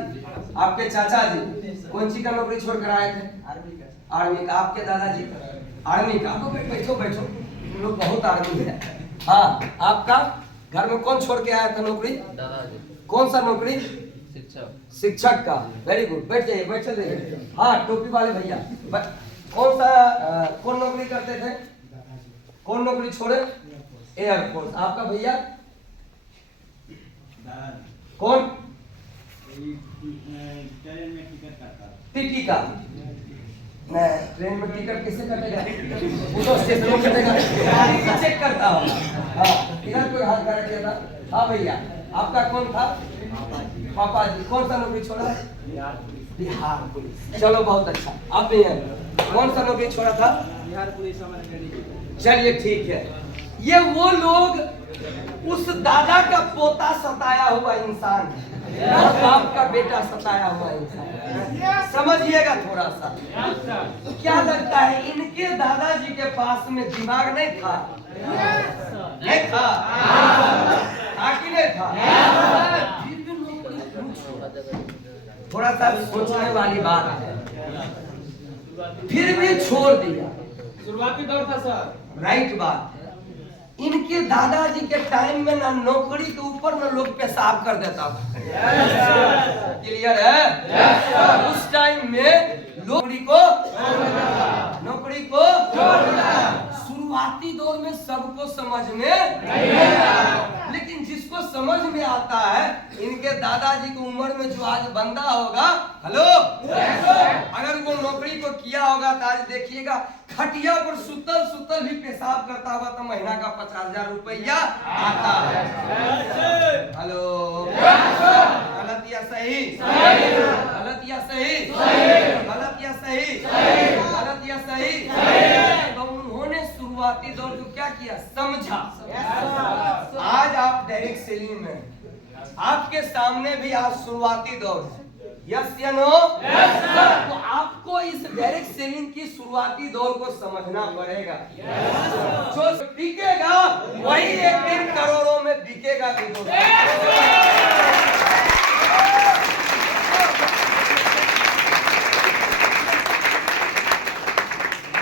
आपके चाचा जी कौन सी का नौकरी छोड़ कर आए थे? आर्मी का। आपके दादाजी आर्मी का। बैठो बैठो, तुम लोग बहुत आर्मी है। हाँ, आपका घर में कौन छोड़ के आया था नौकरी? दादाजी। कौन सा नौकरी? शिक्षक का। वेरी गुड, बैठ जाइए, बैठ चलिए। हाँ, टोपी वाले भैया, कौन सा कौन नौकरी करते थे? कौन नौकरी छोड़े? एयरफोर्स। आपका भैया कौन? ट्रेन में टिकट काटा। टीटी का? नहीं, ट्रेन में टिकट किससे कटेगा? वो तो स्टेशन में कटेगा, चेक करता हूँ। हाँ, इधर कोई हाथ खड़ा किया था? हाँ भैया, आपका कौन था? पापा जी। कौन सा नौकरी छोड़ा? बिहार पुलिस। चलो बहुत अच्छा। आप भी हैं? कौन सा नौकरी छोड़ा था? बिहार पुलिस। चलिए ठीक है। ये वो लोग, उस दादा का पोता सताया हुआ इंसान है और बाप का बेटा सताया हुआ इंसान। समझिएगा थोड़ा सा। क्या लगता है इनके दादाजी के पास में दिमाग नहीं था? नहीं था? था कि नहीं था? फिर भी नौकरी, थोड़ा सा सोचने वाली बात है। फिर भी छोड़ दिया। शुरुआती दौर था सर। राइट बात है। इनके दादाजी के टाइम में ना नौकरी के ऊपर ना लोग पेशाब कर देता था। क्लियर है? उस टाइम में नौकरी को शुरुआती दौर में सबको समझ में नहीं आता, लेकिन जिसको समझ में आता है, इनके दादाजी की उम्र में जो आज बंदा होगा, हेलो, अगर वो नौकरी को किया होगा तो आज देखिएगा खटिया पर सुतल भी पेशाब करता होगा तो महीना का 50,000 रुपया आता है। हेलो, गलत या सही? गलत या सही? गलत या सही? गलत या सही? तो उन्होंने शुरुआती दौर को क्या किया? समझा। आज आप डायरेक्ट सेलिंग में, आपके सामने भी आज शुरुआती दौर है। यस या नो? तो आपको इस डायरेक्ट सेलिंग की शुरुआती दौर को समझना पड़ेगा। जो बिकेगा वही एक दिन करोड़ों में बिकेगा भी।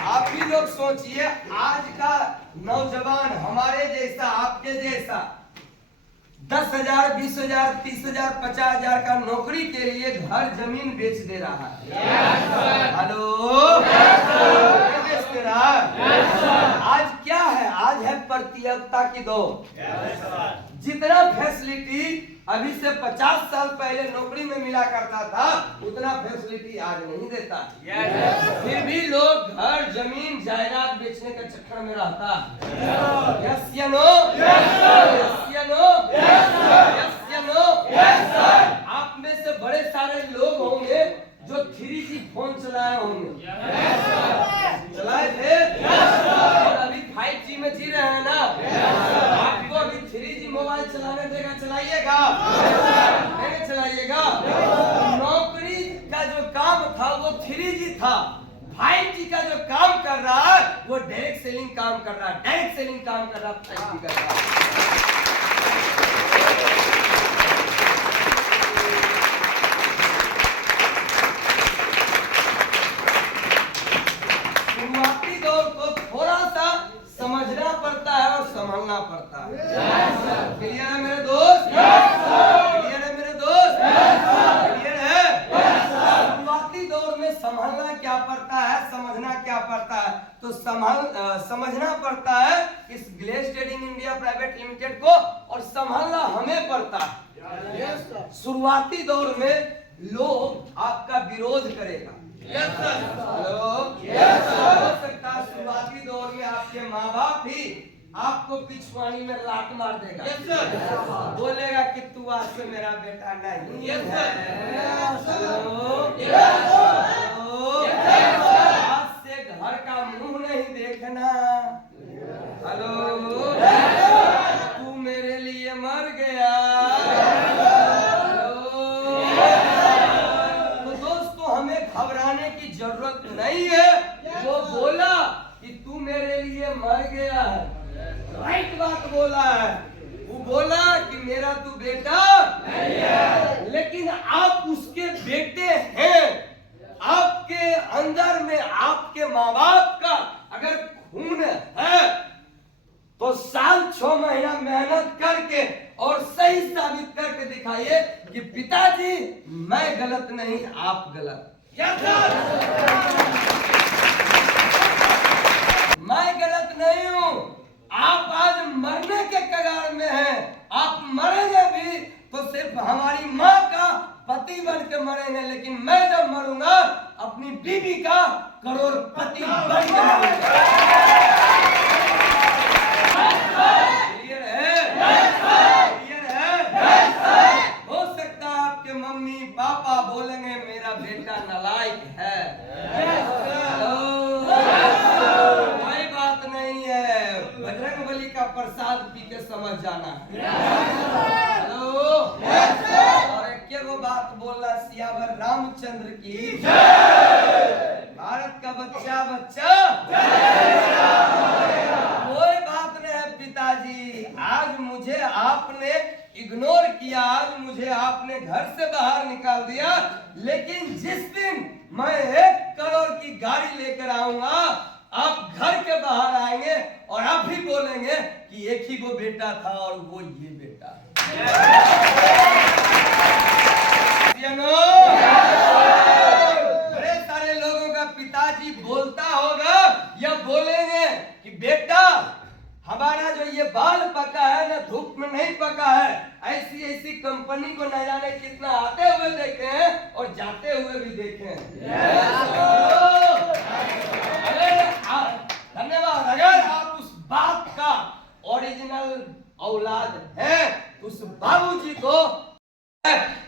आप भी लोग सोचिए, आज का नौजवान हमारे जैसा, आपके जैसा 10,000, 20,000, 30,000, 50,000 का नौकरी के लिए घर जमीन बेच दे रहा है। हेलो, बेच दे रहा है। आज क्या है? आज है प्रतियोगिता की दौर। जितना फैसिलिटी अभी से 50 साल पहले नौकरी में मिला करता था, उतना फैसिलिटी आज नहीं देता। फिर भी लोग घर जमीन जायदाद बेचने के चक्कर में रहता है। यस या नो? यस या नो? यस या नो? आप में से बड़े सारे लोग होंगे जो 3G फोन चलाए होंगे। चलाए थे? और अभी 5G में जी रहे हैं ना? आपको अभी 3G मोबाइल चलाने देगा, चलाइएगा? नहीं चलाइएगा? नौकरी का जो काम था वो 3G था। 5G का जो काम कर रहा है वो डायरेक्ट सेलिंग काम कर रहा है। डायरेक्ट सेलिंग काम कर रहा है, 5G कर रहा है। शुरुआती दौर को थोड़ा सा समझना पड़ता है और संभालना पड़ता है। क्लियर है मेरे दोस्त? क्लियर है मेरे दोस्त? क्लियर है? शुरुआती दौर में संभालना क्या पड़ता है, समझना क्या पड़ता है? तो समझना पड़ता है इस glace trading India Private limited को, और संभालना हमें पड़ता है। शुरुआती दौर में लोग आपका विरोध करेगा। हेलो, हो सकता है शुरुआती दौर में आपके माँ बाप भी आपको पिछवाड़ी में लात मार देगा। बोलेगा कि तू आज से मेरा बेटा नहीं है। आज से घर का मुंह नहीं देखना। हेलो, तू मेरे लिए मर गया। घबराने की जरूरत नहीं है। वो बोला कि तू मेरे लिए मर गया है, राइट बात बोला है। वो बोला कि मेरा तू बेटा नहीं है, लेकिन आप उसके बेटे हैं। आपके अंदर में आपके माँ बाप का अगर खून है तो साल 6 महीना मेहनत करके और सही साबित करके दिखाइए कि पिताजी मैं गलत नहीं, आप गलत। मैं गलत नहीं हूँ। आप आज मरने के कगार में हैं। आप मरेंगे भी तो सिर्फ हमारी माँ का पति बन के मरेंगे, लेकिन मैं जब मरूंगा अपनी बीवी का करोड़पति बन के मरूंगा। क्लियर है? क्लियर है? हो सकता है आपके मम्मी पापा बोलेंगे मेरा बेटा नालायक है। कोई बात नहीं है, बजरंगबली का प्रसाद पी के समझ जाना है। हेलो, और एक वो बात बोलना, सियावर रामचंद्र की भारत का बच्चा कोई बात नहीं है पिताजी। आज मुझे आपने इग्नोर किया, आज मुझे आपने घर से बाहर निकाल दिया, लेकिन जिस दिन मैं 1 करोड़ की गाड़ी लेकर आऊंगा, आप घर के बाहर आएंगे और आप भी बोलेंगे कि एक ही वो बेटा था और वो ये बेटा बड़े सारे लोगों का पिताजी बोलता होगा या बोलेंगे कि बेटा हमारा जो ये बाल पका है ना धूप में नहीं पका है, ऐसी ऐसी कंपनी को न जाने कितना आते हुए देखे हैं और जाते हुए भी देखे हैं। धन्यवाद। अगर आप उस बाप का ओरिजिनल औलाद है, उस बाबूजी को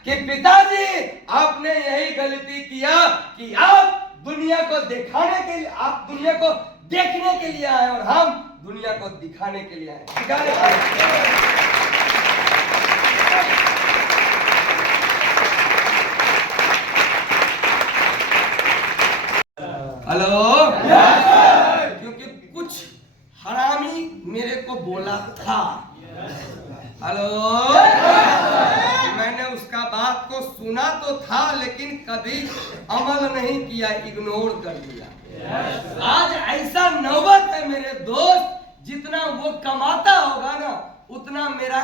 कि पिताजी आपने यही गलती किया कि आप दुनिया को दिखाने के लिए, आप दुनिया को देखने के लिए आए और हम दुनिया को दिखाने के लिए आए। दिखाने के लिए। हेलो, क्योंकि कुछ हरामी मेरे को बोला था। हेलो, मैंने उसका बात को सुना तो था लेकिन कभी अमल नहीं किया, इग्नोर कर दिया। आज ऐसा नौबत है मेरे दोस्त, जितना वो कमाता होगा ना उतना मेरा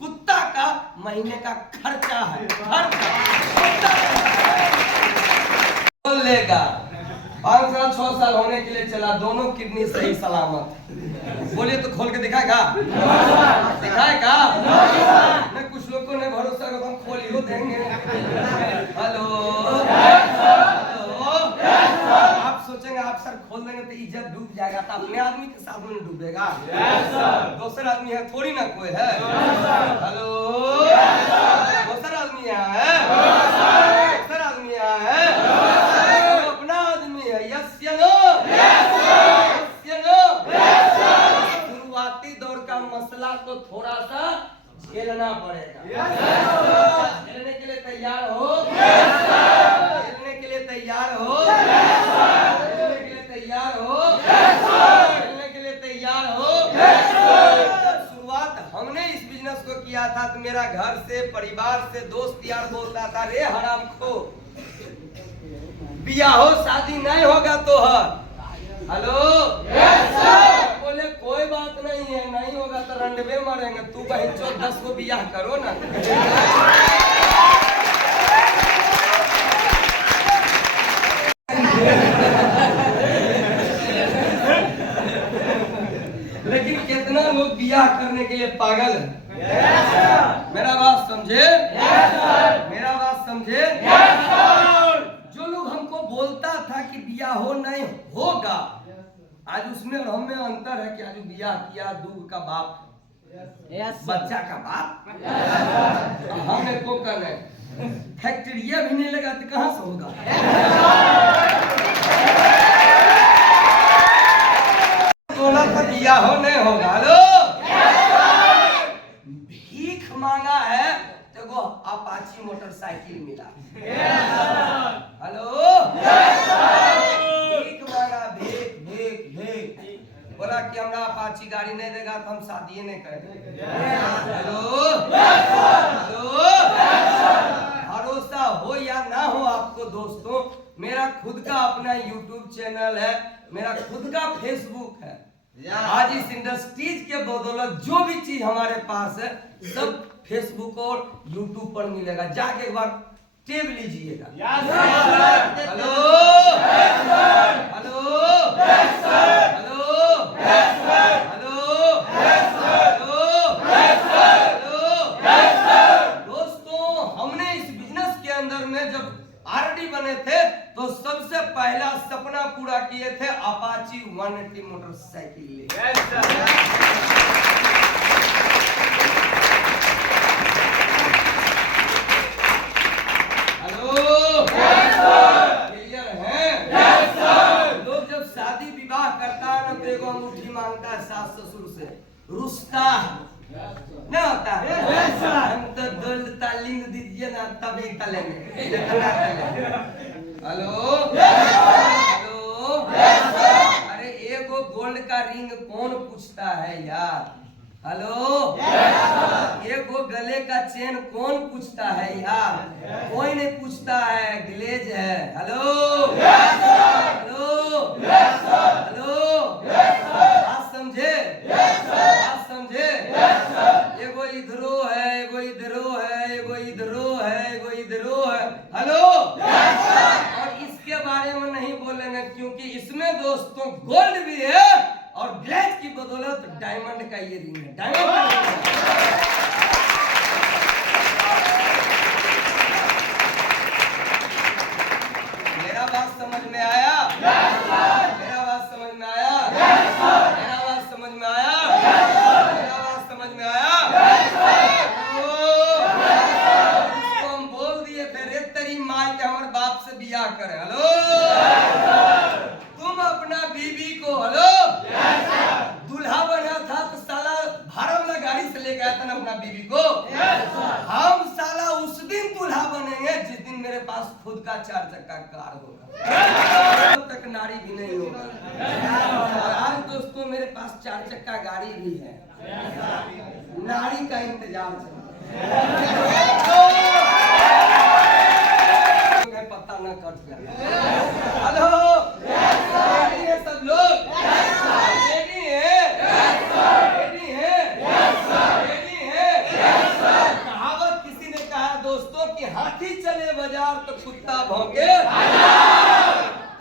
कुत्ता का महीने का खर्चा है। खर्चा बोल लेगा 5 साल 6 साल होने के लिए चला, दोनों किडनी सही सलामत। बोलिए तो खोल के दिखाएगा? दिखाएगा? नहीं, कुछ लोग को नहीं भरोसा कर, हम खोल ही देंगे। हेलो, आप सोचेंगे आप सर खोल देंगे तो इज्जत डूब जाएगा, तो अपने आदमी के साथ में डूबेगा। दूसरा आदमी है थोड़ी ना कोई है। हेलो, दूसरा आदमी यहाँ है, दूसरा आदमी यहाँ है, अपना आदमी है। यस या नो? यस या नो? शुरुआती दौर का मसला को थोड़ा सा झेलना पड़ेगा। झेलने के लिए तैयार हो? झेलने के लिए तैयार हो? झेलने के लिए तैयार हो? झेलने के लिए तैयार हो? जब शुरुआत हमने इस बिजनेस को किया था तो मेरा घर से, परिवार से, दोस्त यार बोलता था, रे हराम खो, बिया हो शादी नहीं होगा तो है। हेलो, बोले कोई बात नहीं है, नहीं होगा तो रंडवे मरेंगे, तू बहन चो 10 को बियाह करो ना। लेकिन कितना लोग बियाह करने के लिए पागल है। मेरा बात समझे? मेरा बात समझे? जो लोग हमको बोलता था कि बियाह हो नहीं होगा, आज उसमें और हमें अंतर है कि आज बियाह किया, दूध का बाप, बच्चा का बाप। हम एक को कर रहे फैक्ट्रिया भी नहीं लगा तो कहां से होगा? बोला तो बियाह हो नहीं होगा। हेलो, भीख मांगा है तो वो अपाची मोटरसाइकिल मिला। हेलो, भीख मांगा, भीख भीख भीख, बोला कि हमरा अपाची गाड़ी नहीं देगा तो हम शादी नहीं करेंगे। हेलो, हेलो, भरोसा हो या ना हो आपको दोस्तों, मेरा खुद का अपना YouTube चैनल है, मेरा खुद का Facebook है। आज इस इंडस्ट्रीज के बदौलत जो भी चीज हमारे पास है सब Facebook और YouTube पर मिलेगा, जाके एक बार टेब लीजिएगा। हेलो, हेलो, दोस्तों, हमने इस बिजनेस के अंदर में जब आरडी बने थे तो सबसे पहला सपना पूरा किए थे अपाची 180 मोटरसाइकिल ले। हेलो, क्लियर है? लोग जब शादी विवाह करता है ना तो एगो अंगूठी मांगता है सास ससुर से, रुस्ता नहीं होता है। हम तो दौलता लिंग दीजिए ना तभी तलेंगे। हेलो, हेलो, अरे एगो गोल्ड का रिंग कौन पूछता है यार? हेलो, एगो गले का चेन कौन पूछता है यार? कोई नहीं पूछता है, ग्लेज है। हेलो, हेलो, हेलो, बात समझे? बात क्योंकि इसमें दोस्तों गोल्ड भी है और ब्लैक की बदौलत डायमंड का ये रिंग है, डायमंड का ring है। मेरा बात समझ में आया? मेरा बात समझ में आया? मेरा बात समझ में आया? मेरा बात समझ में आया? उसको हम बोल दिए थे रे तेरी माँ के हमारे बाप से बियाह करे। हेलो, तुम अपना बीबी को हेलो दूल्हा बना था तो साला भाड़ा वाला गाड़ी से लेके आया था ना अपना बीबी को। हम साला उस दिन दूल्हा बनेंगे जिस दिन मेरे पास खुद का 4 चक्का कार होगा, तब तक नारी भी नहीं होगा। और आज दोस्तों मेरे पास 4 चक्का गाड़ी भी है, नारी का इंतजार चल रहा है, पता न कट जाए। हेलो, रेडी है सब लोग? रेडी है? रेडी है? रेडी है? कहावत किसी ने कहा दोस्तों कि हाथी चले बाजार तो कुत्ता भौंके।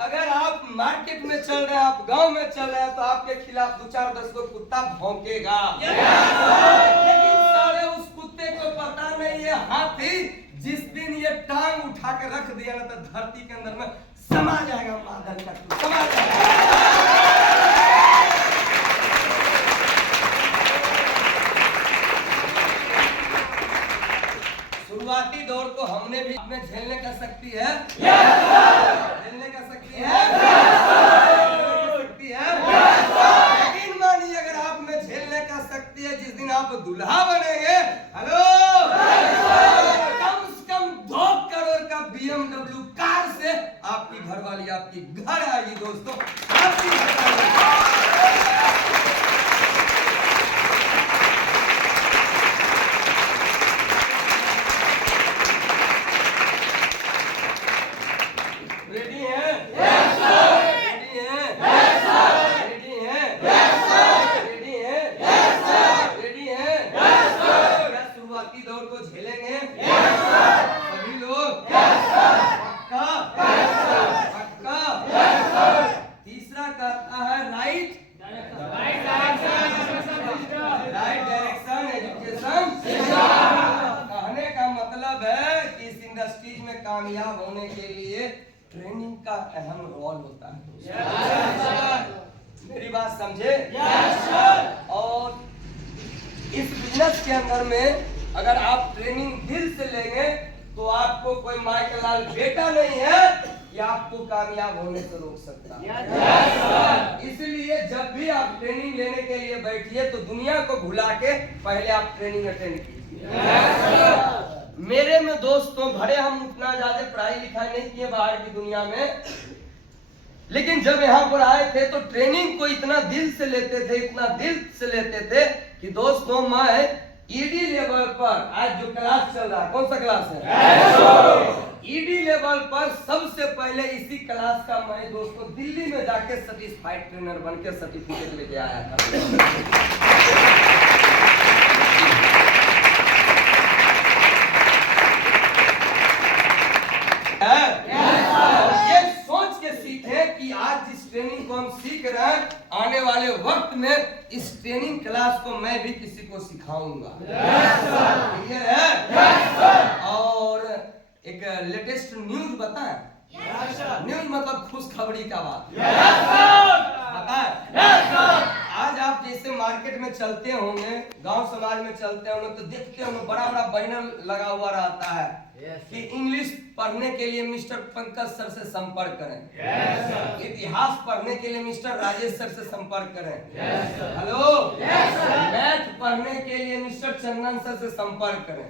अगर आप मार्केट में चल रहे हैं, आप गांव में चल रहे हैं, तो आपके खिलाफ 2-4-10 को कुत्ता भौंकेगा। लेकिन साले उस कुत्ते को पता नहीं है हाथी जिस दिन ये टांग उठा के रख दिया ना तो धरती के अंदर में समा जाएगा, मादर का समा जाएगा। शुरुआती दौर को हमने भी अपने झेलने का शक्ति है, झेलने का शक्ति है, शक्ति है। यकीन मानिए अगर आप में झेलने का शक्ति है, जिस दिन आप दूल्हा बनेंगे, हेलो, कम से कम 2 करोड़ का BMW कार से आपकी घरवाली आपकी घर आएगी दोस्तों, आपकी रेडी है? रेडी है? रेडी है? रेडी है? रेडी है? क्या शुरुआती दौर को झेलेंगे सभी लोग? पक्का? पक्का? तीसरा कहता है राइट डायरेक्शन एजुकेशन। कहने का मतलब है कि इस इंडस्ट्रीज में कामयाब होने के लिए ट्रेनिंग का अहम रोल होता है। मेरी बात समझे? और इस बिजनेस के अंदर में अगर आप ट्रेनिंग दिल से लेंगे तो आपको कोई माई का लाल बेटा नहीं है कि आपको कामयाब होने से रोक सकता। इसलिए जब भी आप ट्रेनिंग लेने के लिए बैठिए तो दुनिया को भुला के पहले आप ट्रेनिंग अटेंड कीजिए। मेरे में दोस्तों भरे हम उतना ज्यादा पढ़ाई लिखाई नहीं किए बाहर की दुनिया में, लेकिन जब यहाँ पर आए थे तो ट्रेनिंग को इतना दिल से लेते थे, इतना दिल से लेते थे कि दोस्तों मैं ईडी लेवल पर आज जो क्लास चल रहा है, कौन सा क्लास है? ईडी लेवल पर सबसे पहले इसी क्लास का मैं दोस्तों दिल्ली में जाके सर्टिफाइड ट्रेनर बन के सर्टिफिकेट लेके आया था। ये सोच के सीखे कि आज जिस ट्रेनिंग को हम सीख रहे हैं आने वाले वक्त में इस ट्रेनिंग क्लास को मैं भी किसी को सिखाऊंगा। क्लियर है? और एक लेटेस्ट न्यूज बताएं। न्यूज मतलब खुशखबरी का बात बताएं। आज आप जैसे मार्केट में चलते होंगे, गांव समाज में चलते होंगे तो देखते होंगे बड़ा बड़ा बैनर लगा हुआ रहता है कि इंग्लिश पढ़ने के लिए मिस्टर पंकज सर से संपर्क करें, इतिहास पढ़ने के लिए मिस्टर राजेश सर से संपर्क करें, हेलो, मैथ पढ़ने के लिए मिस्टर चंदन सर से संपर्क करें।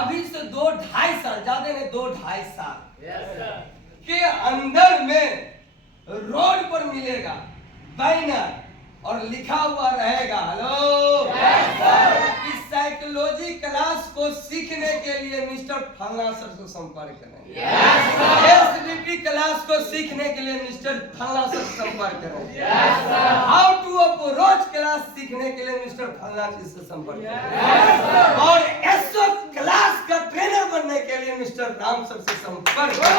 अभी से 2-2.5 साल, ज्यादा नहीं 2-2.5 साल के अंदर में रोड पर मिलेगा बैनर और लिखा हुआ रहेगा, हेलो, इस साइकोलॉजी क्लास को सीखने के लिए मिस्टर फलना सर से संपर्क करें। एसडीपी क्लास को सीखने के लिए मिस्टर फलना सर से संपर्क करें। हाउ टू अप्रोच क्लास सीखने के लिए मिस्टर फलना जी से संपर्क करें। और एसओ क्लास का ट्रेनर बनने के लिए मिस्टर राम सर से संपर्क करें।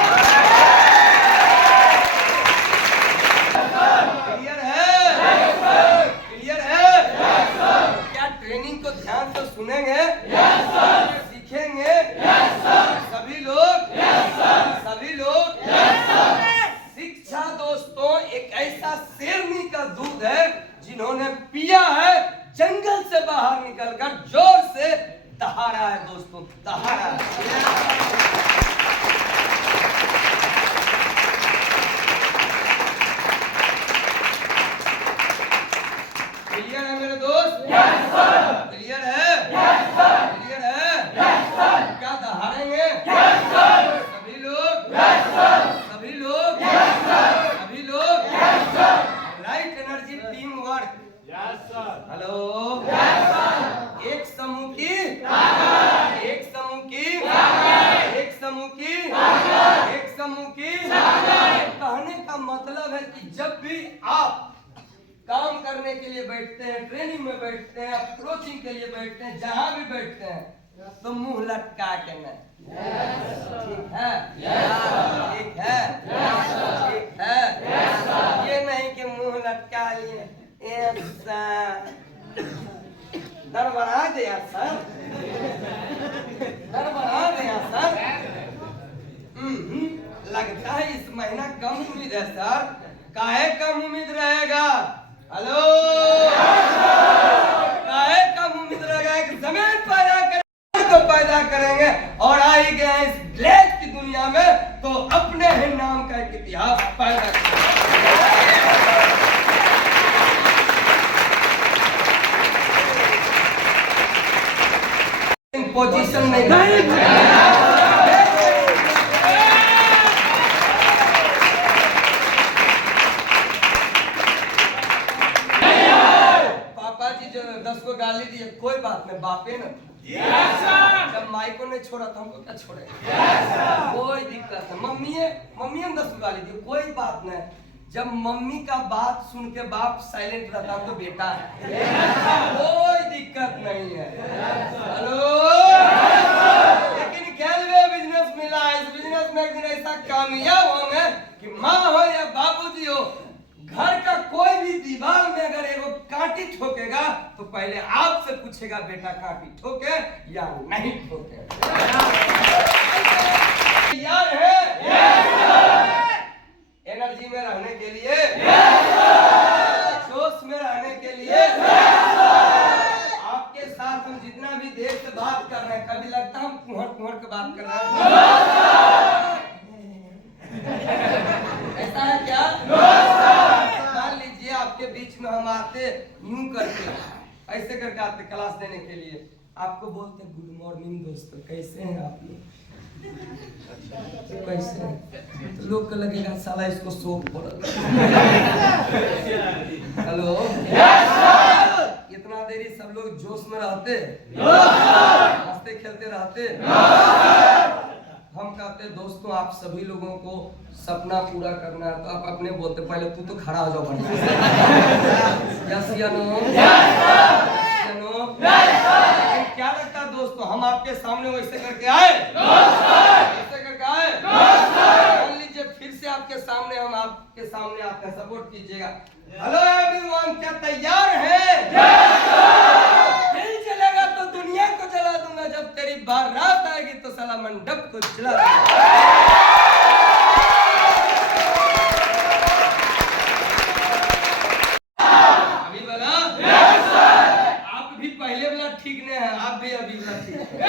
कहने का मतलब है कि जब भी आप काम करने के लिए बैठते हैं, ट्रेनिंग में बैठते हैं, कोचिंग के लिए बैठते हैं, जहां भी बैठते हैं तो मुंह लटका के नहीं। ठीक है? ठीक है? ठीक है? ये नहीं कि मुंह लटका लिए डर बढ़ा दे यार सर, डर बढ़ा दे यार सर। लगता है इस महीना कम उम्मीद है सर। काहे कम उम्मीद रहेगा? हेलो, काहे कम उम्मीद रहेगा? एक जमीन पैदा करेंगे तो पैदा करेंगे और आई गए इस ब्लैक की दुनिया में तो अपने ही नाम का एक इतिहास पैदा करेंगे। पोजीशन नहीं पापा जी जो 10 को गाली दिए, कोई बात नहीं, बापे न जब माई को नहीं छोड़ा था हमको क्या छोड़े? कोई दिक्कत नहीं। मम्मी ने 10 को गाली दी, कोई बात नहीं। जब मम्मी का बात सुन के बाप साइलेंट रहता तो बेटा है, कोई दिक्कत नहीं है। हेलो, लेकिन गैलवे बिजनेस मिला है, इस बिजनेस में एक दिन ऐसा कामयाब होंगे कि माँ हो या बाबूजी हो, घर का कोई भी दीवार में अगर एगो कांटी ठोकेगा तो पहले आपसे पूछेगा बेटा कांटी ठोके या नहीं ठोके। तैयार है एनर्जी में रहने के लिए, जोश में रहने के लिए? आपके साथ हम जितना भी देर से बात कर रहे हैं, कभी लगता हम कुहर के बात कर रहे हैं? ऐसा है क्या? मान लीजिए आपके बीच में हम आते यूं करके, ऐसे करके आते क्लास देने के लिए, आपको बोलते गुड मॉर्निंग दोस्तों, कैसे हैं आप लोग? कैसे हैं? तो लोग को लगेगा साला इसको सोप पड़ा। हेलो, इतना देरी सब लोग जोश में रहते, हंसते खेलते रहते। हम कहते दोस्तों आप सभी लोगों को सपना पूरा करना है तो आप अपने बोलते, पहले तू तो खड़ा हो जाओ बढ़िया। यस या नो? क्या लगता है दोस्तों, हम आपके सामने वैसे करके आए? वैसे करके आए? मान लीजिए फिर से आपके सामने हम आपके सामने आते हैं, सपोर्ट कीजिएगा। हेलो एवरीवन, क्या तैयार है? नहीं चलेगा तो दुनिया को जला दूंगा, जब तेरी बारात आएगी तो साला मंडप को जला दूंगा। अभी बोला? आप भी पहले वाला ठीक नहीं है, आप भी अभी वाला ठीक है।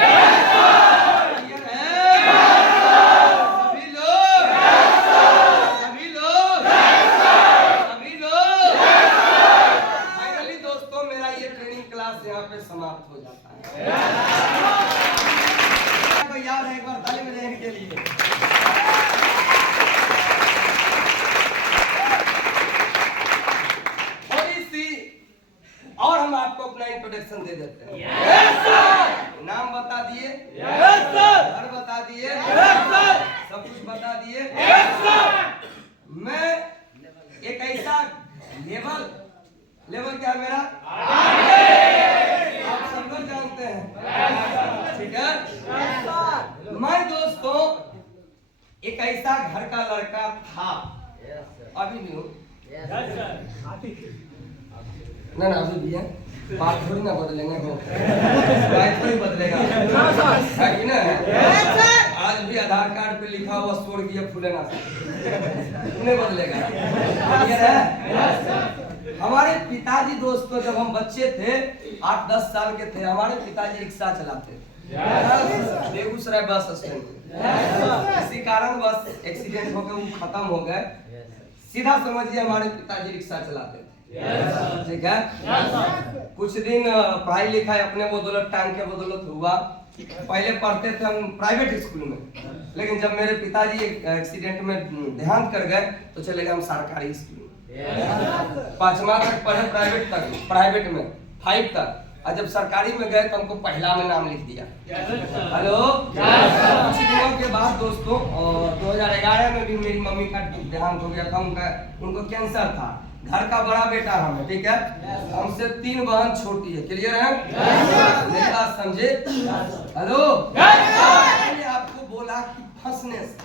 समाप्त हो जाता है। तो यार एक बार ताली बजाने के लिए। थोड़ी सी और हम आपको अपना इंट्रोडक्शन दे देते हैं। नाम बता दिए, घर बता दिए, सब कुछ बता दिए। मैं एक ऐसा लेवल क्या मेरा आप सब लोग जानते हैं, ठीक है? मैं दोस्तों एक ऐसा घर का लड़का था, अभी भी हूँ ना, अभी भी है। बात थोड़ी ना बदलेंगे, बात थोड़ी बदलेगा, है कि ना? आज भी आधार कार्ड पे लिखा हुआ स्वर्गीय फूलेनाथ नहीं बदलेगा। हमारे पिताजी दोस्तों जब हम बच्चे थे, 8-10 साल के थे, हमारे पिताजी रिक्शा चलाते थे बेगूसराय बस स्टैंड पे। इसी कारण बस एक्सीडेंट हो गया, वो खत्म हो गए। सीधा समझिए हमारे पिताजी रिक्शा चलाते थे, ठीक है? कुछ दिन पढ़ाई लिखाई अपने बदौलत, टांग के बदौलत हुआ। पहले पढ़ते थे हम प्राइवेट स्कूल में, लेकिन जब मेरे पिताजी एक्सीडेंट में देहांत कर गए तो चले गए हम सरकारी स्कूल में। 5वां तक पढ़े प्राइवेट में 5 तक, और जब सरकारी में गए तो हमको पहला में नाम लिख दिया। हेलो, कुछ दिनों के बाद दोस्तों 2011 में भी मेरी मम्मी का देहांत हो गया था। उनको कैंसर था। घर का बड़ा बेटा हमें, ठीक है, हमसे 3 बहन छोटी है। क्लियर है? मेरी बात समझे? हेलो, मैंने आपको बोला कि फंसने से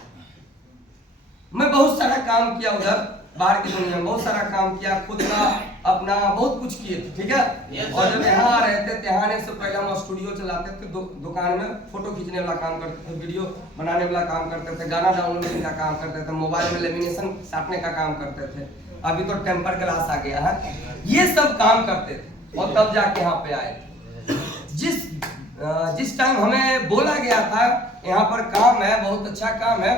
मैं बहुत सारा काम किया उधर बाहर की दुनिया में, बहुत सारा काम किया, खुद का अपना बहुत कुछ किए थे, ठीक है। और जब यहाँ रहते थे, आने से पहले हम स्टूडियो चलाते थे, दुकान में फोटो खींचने वाला काम करते थे, वीडियो बनाने वाला काम करते थे, गाना डाउनलोडिंग का काम करते थे, मोबाइल में लेमिनेशन साटने का काम करते थे। अभी तो टेम्पर ग्लास आ गया है, ये सब काम करते थे। और तब जाके यहाँ पे आए थे। जिस टाइम हमें बोला गया था यहाँ पर काम है, बहुत अच्छा काम है,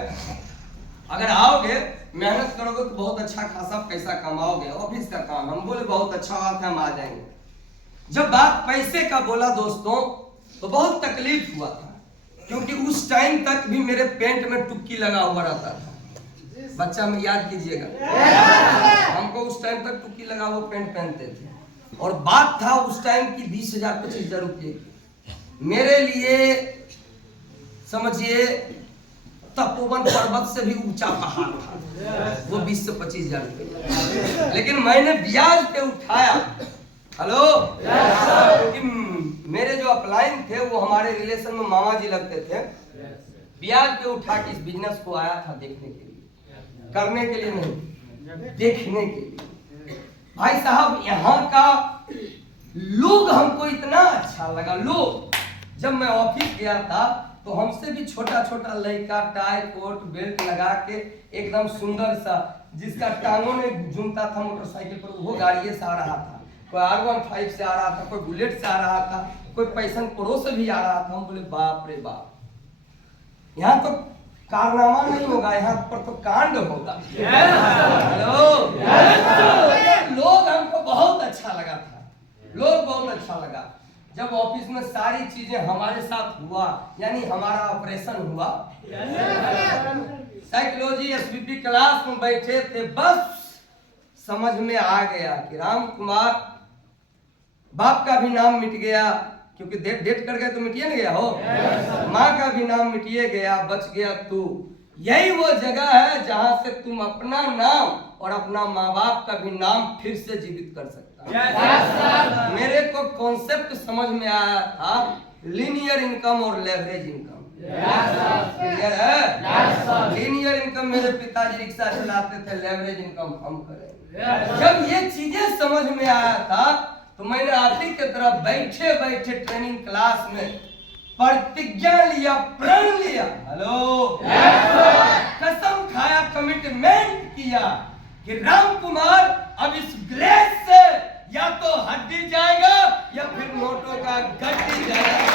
अगर आओगे मेहनत करोगे तो बहुत अच्छा खासा पैसा कमाओगे, ऑफिस का काम। हम बोले बहुत अच्छा बात है, हम आ जाएंगे। जब बात पैसे का बोला दोस्तों तो बहुत तकलीफ हुआ था, क्योंकि उस टाइम तक भी मेरे पेंट में टुक्की लगा हुआ रहता था। बच्चा में याद कीजिएगा, हमको उस टाइम तक टुक्की लगा हुआ पेंट पहनते थे। और बात था उस टाइम की 20,000 25,000 रुपये की। मेरे लिए समझिए तपोवन पर्वत से भी ऊंचा पहाड़ था वो 20 से 25,000 रुपये। लेकिन मैंने ब्याज पे उठाया। हेलो, क्योंकि मेरे जो अपलाइन थे वो हमारे रिलेशन में मामा जी लगते थे। ब्याज पे उठा के इस बिजनेस को आया था देखने के लिए, करने के लिए नहीं, देखने के लिए। भाई साहब, यहाँ का लोग हमको इतना अच्छा लगा। लोग, जब मैं ऑफिस गया था तो हमसे भी छोटा छोटा लड़का टाई कोट बेल्ट लगा के एकदम सुंदर सा, जिसका टांगों में झूमता था मोटरसाइकिल पर, वो गाड़ी से आ रहा था। कोई R15 से आ रहा था, कोई बुलेट से आ रहा था, कोई पैसन प्रो से भी आ रहा था। हम बोले बाप रे बाप, यहाँ तो कारनामा नहीं होगा, यहाँ पर तो कांड होगा। हेलो, लोग हमको बहुत अच्छा लगा था, लोग बहुत अच्छा लगा। जब ऑफिस में सारी चीजें हमारे साथ हुआ, यानी हमारा ऑपरेशन हुआ, साइकोलॉजी SVP क्लास में बैठे थे, बस समझ में आ गया कि राम कुमार, बाप का भी नाम मिट गया, क्योंकि डेट कर गए तो मिटिए ना गया हो, माँ का भी नाम मिटिए गया, बच गया तू। यही वो जगह है जहां से तुम अपना नाम और अपना माँ बाप का भी नाम फिर से जीवित कर सकते। मेरे को कॉन्सेप्ट समझ में आया था, लीनियर इनकम और लेवरेज इनकम। क्लियर है? लीनियर इनकम मेरे पिताजी रिक्शा चलाते थे, लेवरेज इनकम हम करें। जब ये चीजें समझ में आया था तो मैंने आप ही की तरह बैठे बैठे ट्रेनिंग क्लास में प्रतिज्ञा लिया, प्रण लिया। हेलो, कसम खाया, कमिटमेंट किया कि राम कुमार अब इस ग्लेस से या तो हड्डी जाएगा या फिर नोटों का गड्डी जाएगा।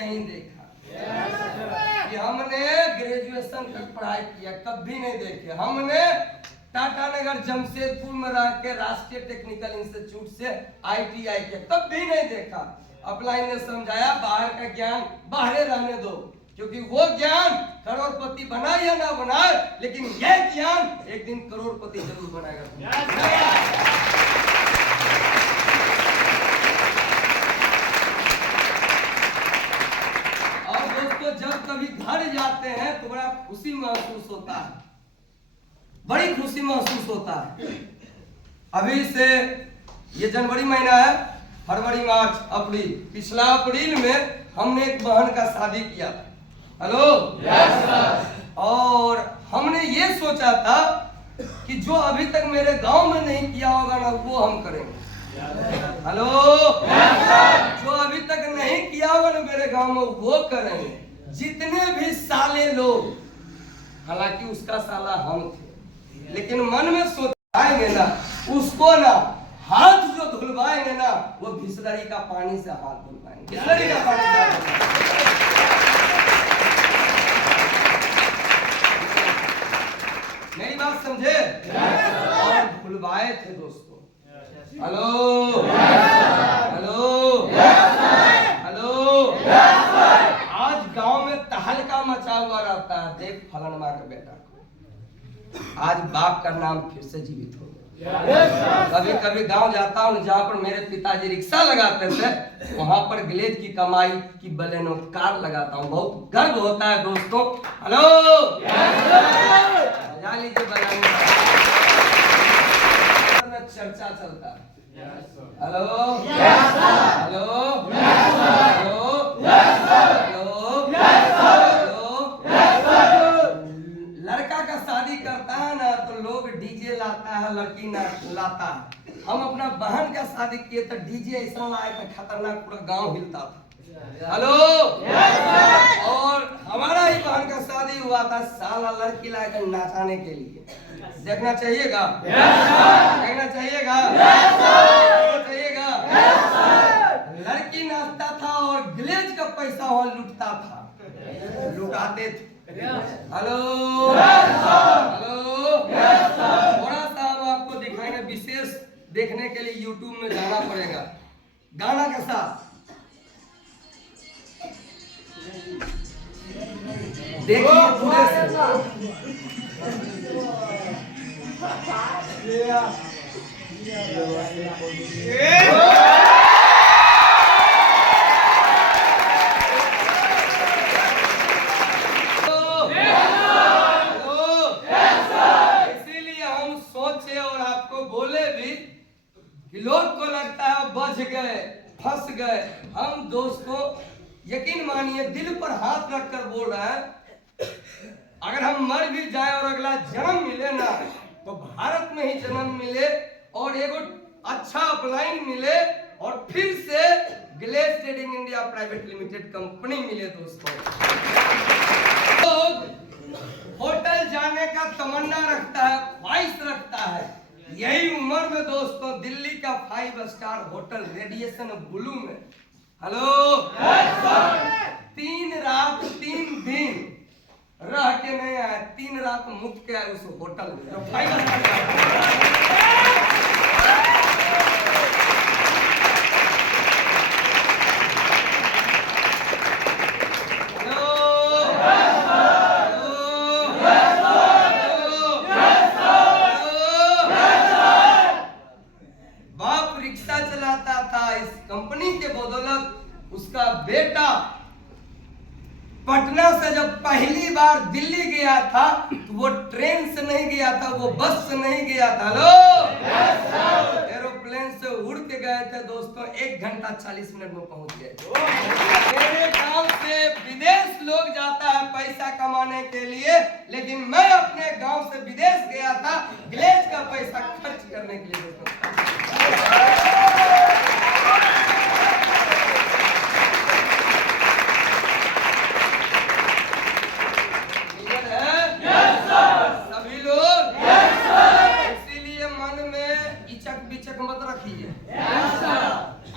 नहीं देखा कि हमने ग्रेजुएशन तक पढ़ाई किया, कभी नहीं देखे। हमने टाटा नगर जमशेदपुर में रह के राष्ट्रीय टेक्निकल इंस्टीट्यूट से ITI के, तब भी नहीं देखा। अपलाइन ने समझाया बाहर का ज्ञान बाहर रहने दो, क्योंकि वो ज्ञान करोड़पति बनाए या ना बनाए, लेकिन यह ज्ञान एक दिन करोड़पति जरूर बनाएगा। और दोस्तों, जब कभी घर जाते हैं तो बड़ा खुशी महसूस होता है, बड़ी खुशी महसूस होता है। अभी से ये जनवरी महीना है, फरवरी मार्च अप्रैल, पिछला अप्रैल में हमने एक बहन का शादी किया। हेलो, और हमने ये सोचा था कि जो अभी तक मेरे गांव में नहीं किया होगा ना, वो हम करेंगे। हेलो, जो अभी तक नहीं किया होगा ना मेरे गांव में, वो करेंगे। जितने भी साले लोग, हालांकि उसका साला हम थे, लेकिन मन में सोचाएंगे ना, उसको ना हाथ जो धुलवाएंगे ना, वो बिस्लरी का पानी से हाथ धुलवाएंगे, बिस्लरी का पानी से। मेरी बात समझे? और धुलवाए थे दोस्तों। हेलो, हेलो, हेलो, आज गांव में तहलका मचा हुआ रहता है, देख फलन माँ का बेटा, आज बाप का नाम फिर से जीवित हो गया। कभी कभी गांव जाता हूँ जहाँ पर मेरे पिताजी रिक्शा लगाते थे, वहां पर ग्लेज की कमाई की बलेनो कार लगाता हूँ। बहुत गर्व होता है दोस्तों। हेलो, बजा लीजिए बजाने में चर्चा चलता है। हेलो, हेलो, लड़का का शादी करता है ना तो लोग डीजे लाता है, लड़की ना लाता है। हम अपना बहन का शादी किए तो डीजे ऐसा लाए था खतरनाक, पूरा गांव हिलता था। हेलो, और हमारा ही बहन का शादी हुआ था, साला लड़की लाकर नाचाने के लिए। देखना चाहिएगा, देखना चाहिएगा, देखना चाहिएगा। लड़की नाचता था और ग्लेज का पैसा वहां लुटता था, लुटाते थे। हेलो, हेलो, थोड़ा सा हम आपको दिखाएंगे, विशेष देखने के लिए YouTube में जाना पड़ेगा। गाना के साथ देखिए पूरे लोग को लगता है बच गए, फंस गए। हम दोस्तों यकीन मानिए, दिल पर हाथ रखकर बोल रहा है, अगर हम मर भी जाए और अगला जन्म मिले ना तो भारत में ही जन्म मिले और एगो अच्छा अपलाइन मिले और फिर से Glaze Trading India Private Limited company मिले। दोस्तों लोग होटल जाने का तमन्ना रखता है, ख्वाहिश रखता है। यही उम्र में दोस्तों दिल्ली का 5 स्टार होटल रेडिएशन ब्लू में, हेलो, 3 रात 3 दिन रह के नहीं आए, 3 रात मुक्त के आए उस होटल में जो 5 स्टार। उसका बेटा पटना से जब पहली बार दिल्ली गया था तो वो ट्रेन से नहीं गया था, वो बस से नहीं गया था, हेलो, एरोप्लेन से उड़ के गए थे दोस्तों। 1 घंटा 40 मिनट में पहुंच गए। मेरे गांव से विदेश लोग जाता है पैसा कमाने के लिए, लेकिन मैं अपने गांव से विदेश गया था ग्लेज का पैसा खर्च करने के लिए दोस्तों।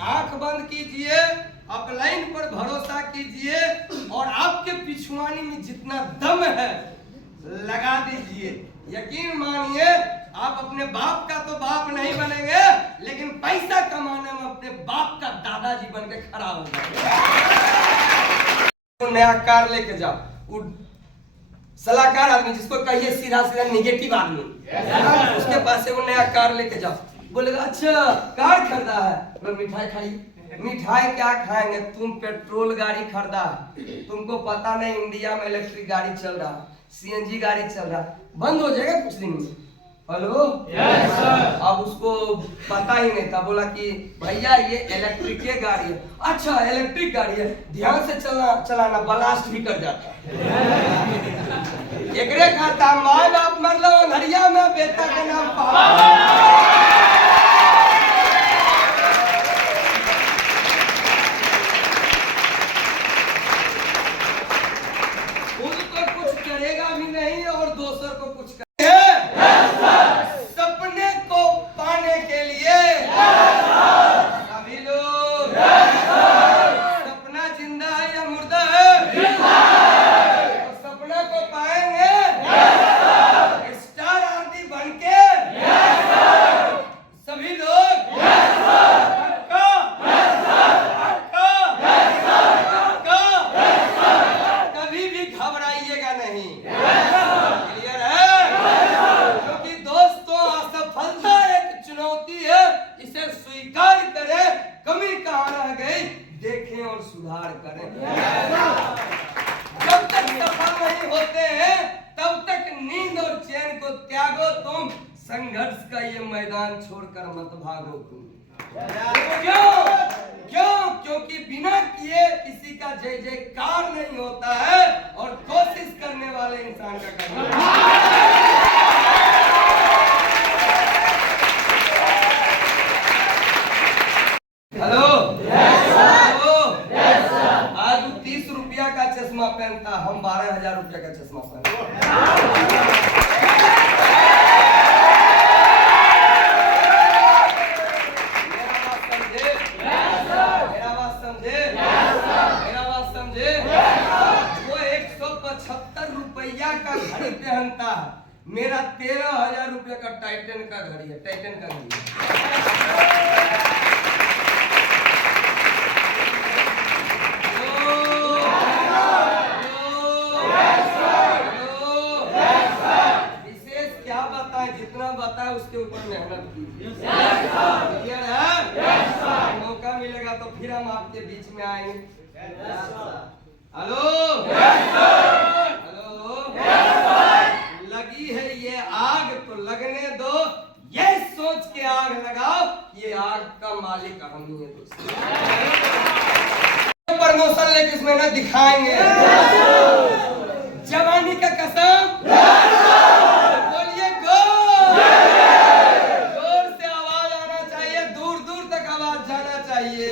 आंख बंद कीजिए, अपलाइन पर भरोसा कीजिए और आपके पिछुआनी में जितना दम है लगा दीजिए। यकीन मानिए, आप अपने बाप का तो बाप नहीं बनेंगे, लेकिन पैसा कमाने में अपने बाप का दादाजी बन के खड़ा हो जाएगा। नया कार लेके जाओ, सलाहकार आदमी जिसको कहिए सीधा सीधा निगेटिव आदमी, उसके पास से वो नया कार लेके जाओ। बोलेगा अच्छा कार खरीदा है, बोले मिठाई खाइए। मिठाई क्या खाएंगे, तुम पेट्रोल गाड़ी खरीदा है, तुमको पता नहीं इंडिया में इलेक्ट्रिक गाड़ी चल रहा है, सीएनजी गाड़ी चल रहा है, बंद हो जाएगा कुछ दिन में। Hello, yes sir. अब उसको पता ही नहीं था, बोला कि भैया ये इलेक्ट्रिक गाड़ी है। अच्छा इलेक्ट्रिक गाड़ी है, ध्यान से चलाना, ब्लास्ट भी कर जाता है। एकरे खाता माँ बाप मरलो घरिया में बेटा के नाम पा घबराइएगा नहीं, क्लियर है? का ये मैदान छोड़कर मत भागो तुम। क्यों? क्योंकि बिना किए किसी का जय जयकार नहीं होता है और कोशिश करने वाले इंसान का करना। हेलो, आज वो 30 रुपया का चश्मा पहनता, हम 12,000 रुपया का चश्मा पहनता। मेरा बात समझे? वो 175 रुपया का घड़ी पहनता है, मेरा 13,000 रुपया का टाइटन का घड़ी है, टाइटन का घड़ी है। विशेष क्या बताएं, जितना बताएं उसके ऊपर मेहनत कीजिए। क्लियर है? मौका मिलेगा तो फिर हम आपके बीच में आएंगे। हेलो, हेलो, लगी है ये आग तो लगने दो, ये सोच के आग लगाओ, ये आग का मालिक हम ही है दोस्तों। प्रमोशन लेके इसमें ना दिखाएंगे, जवानी का कसम, बोलिए गोर, जोर से आवाज आना चाहिए, दूर दूर तक आवाज जाना चाहिए।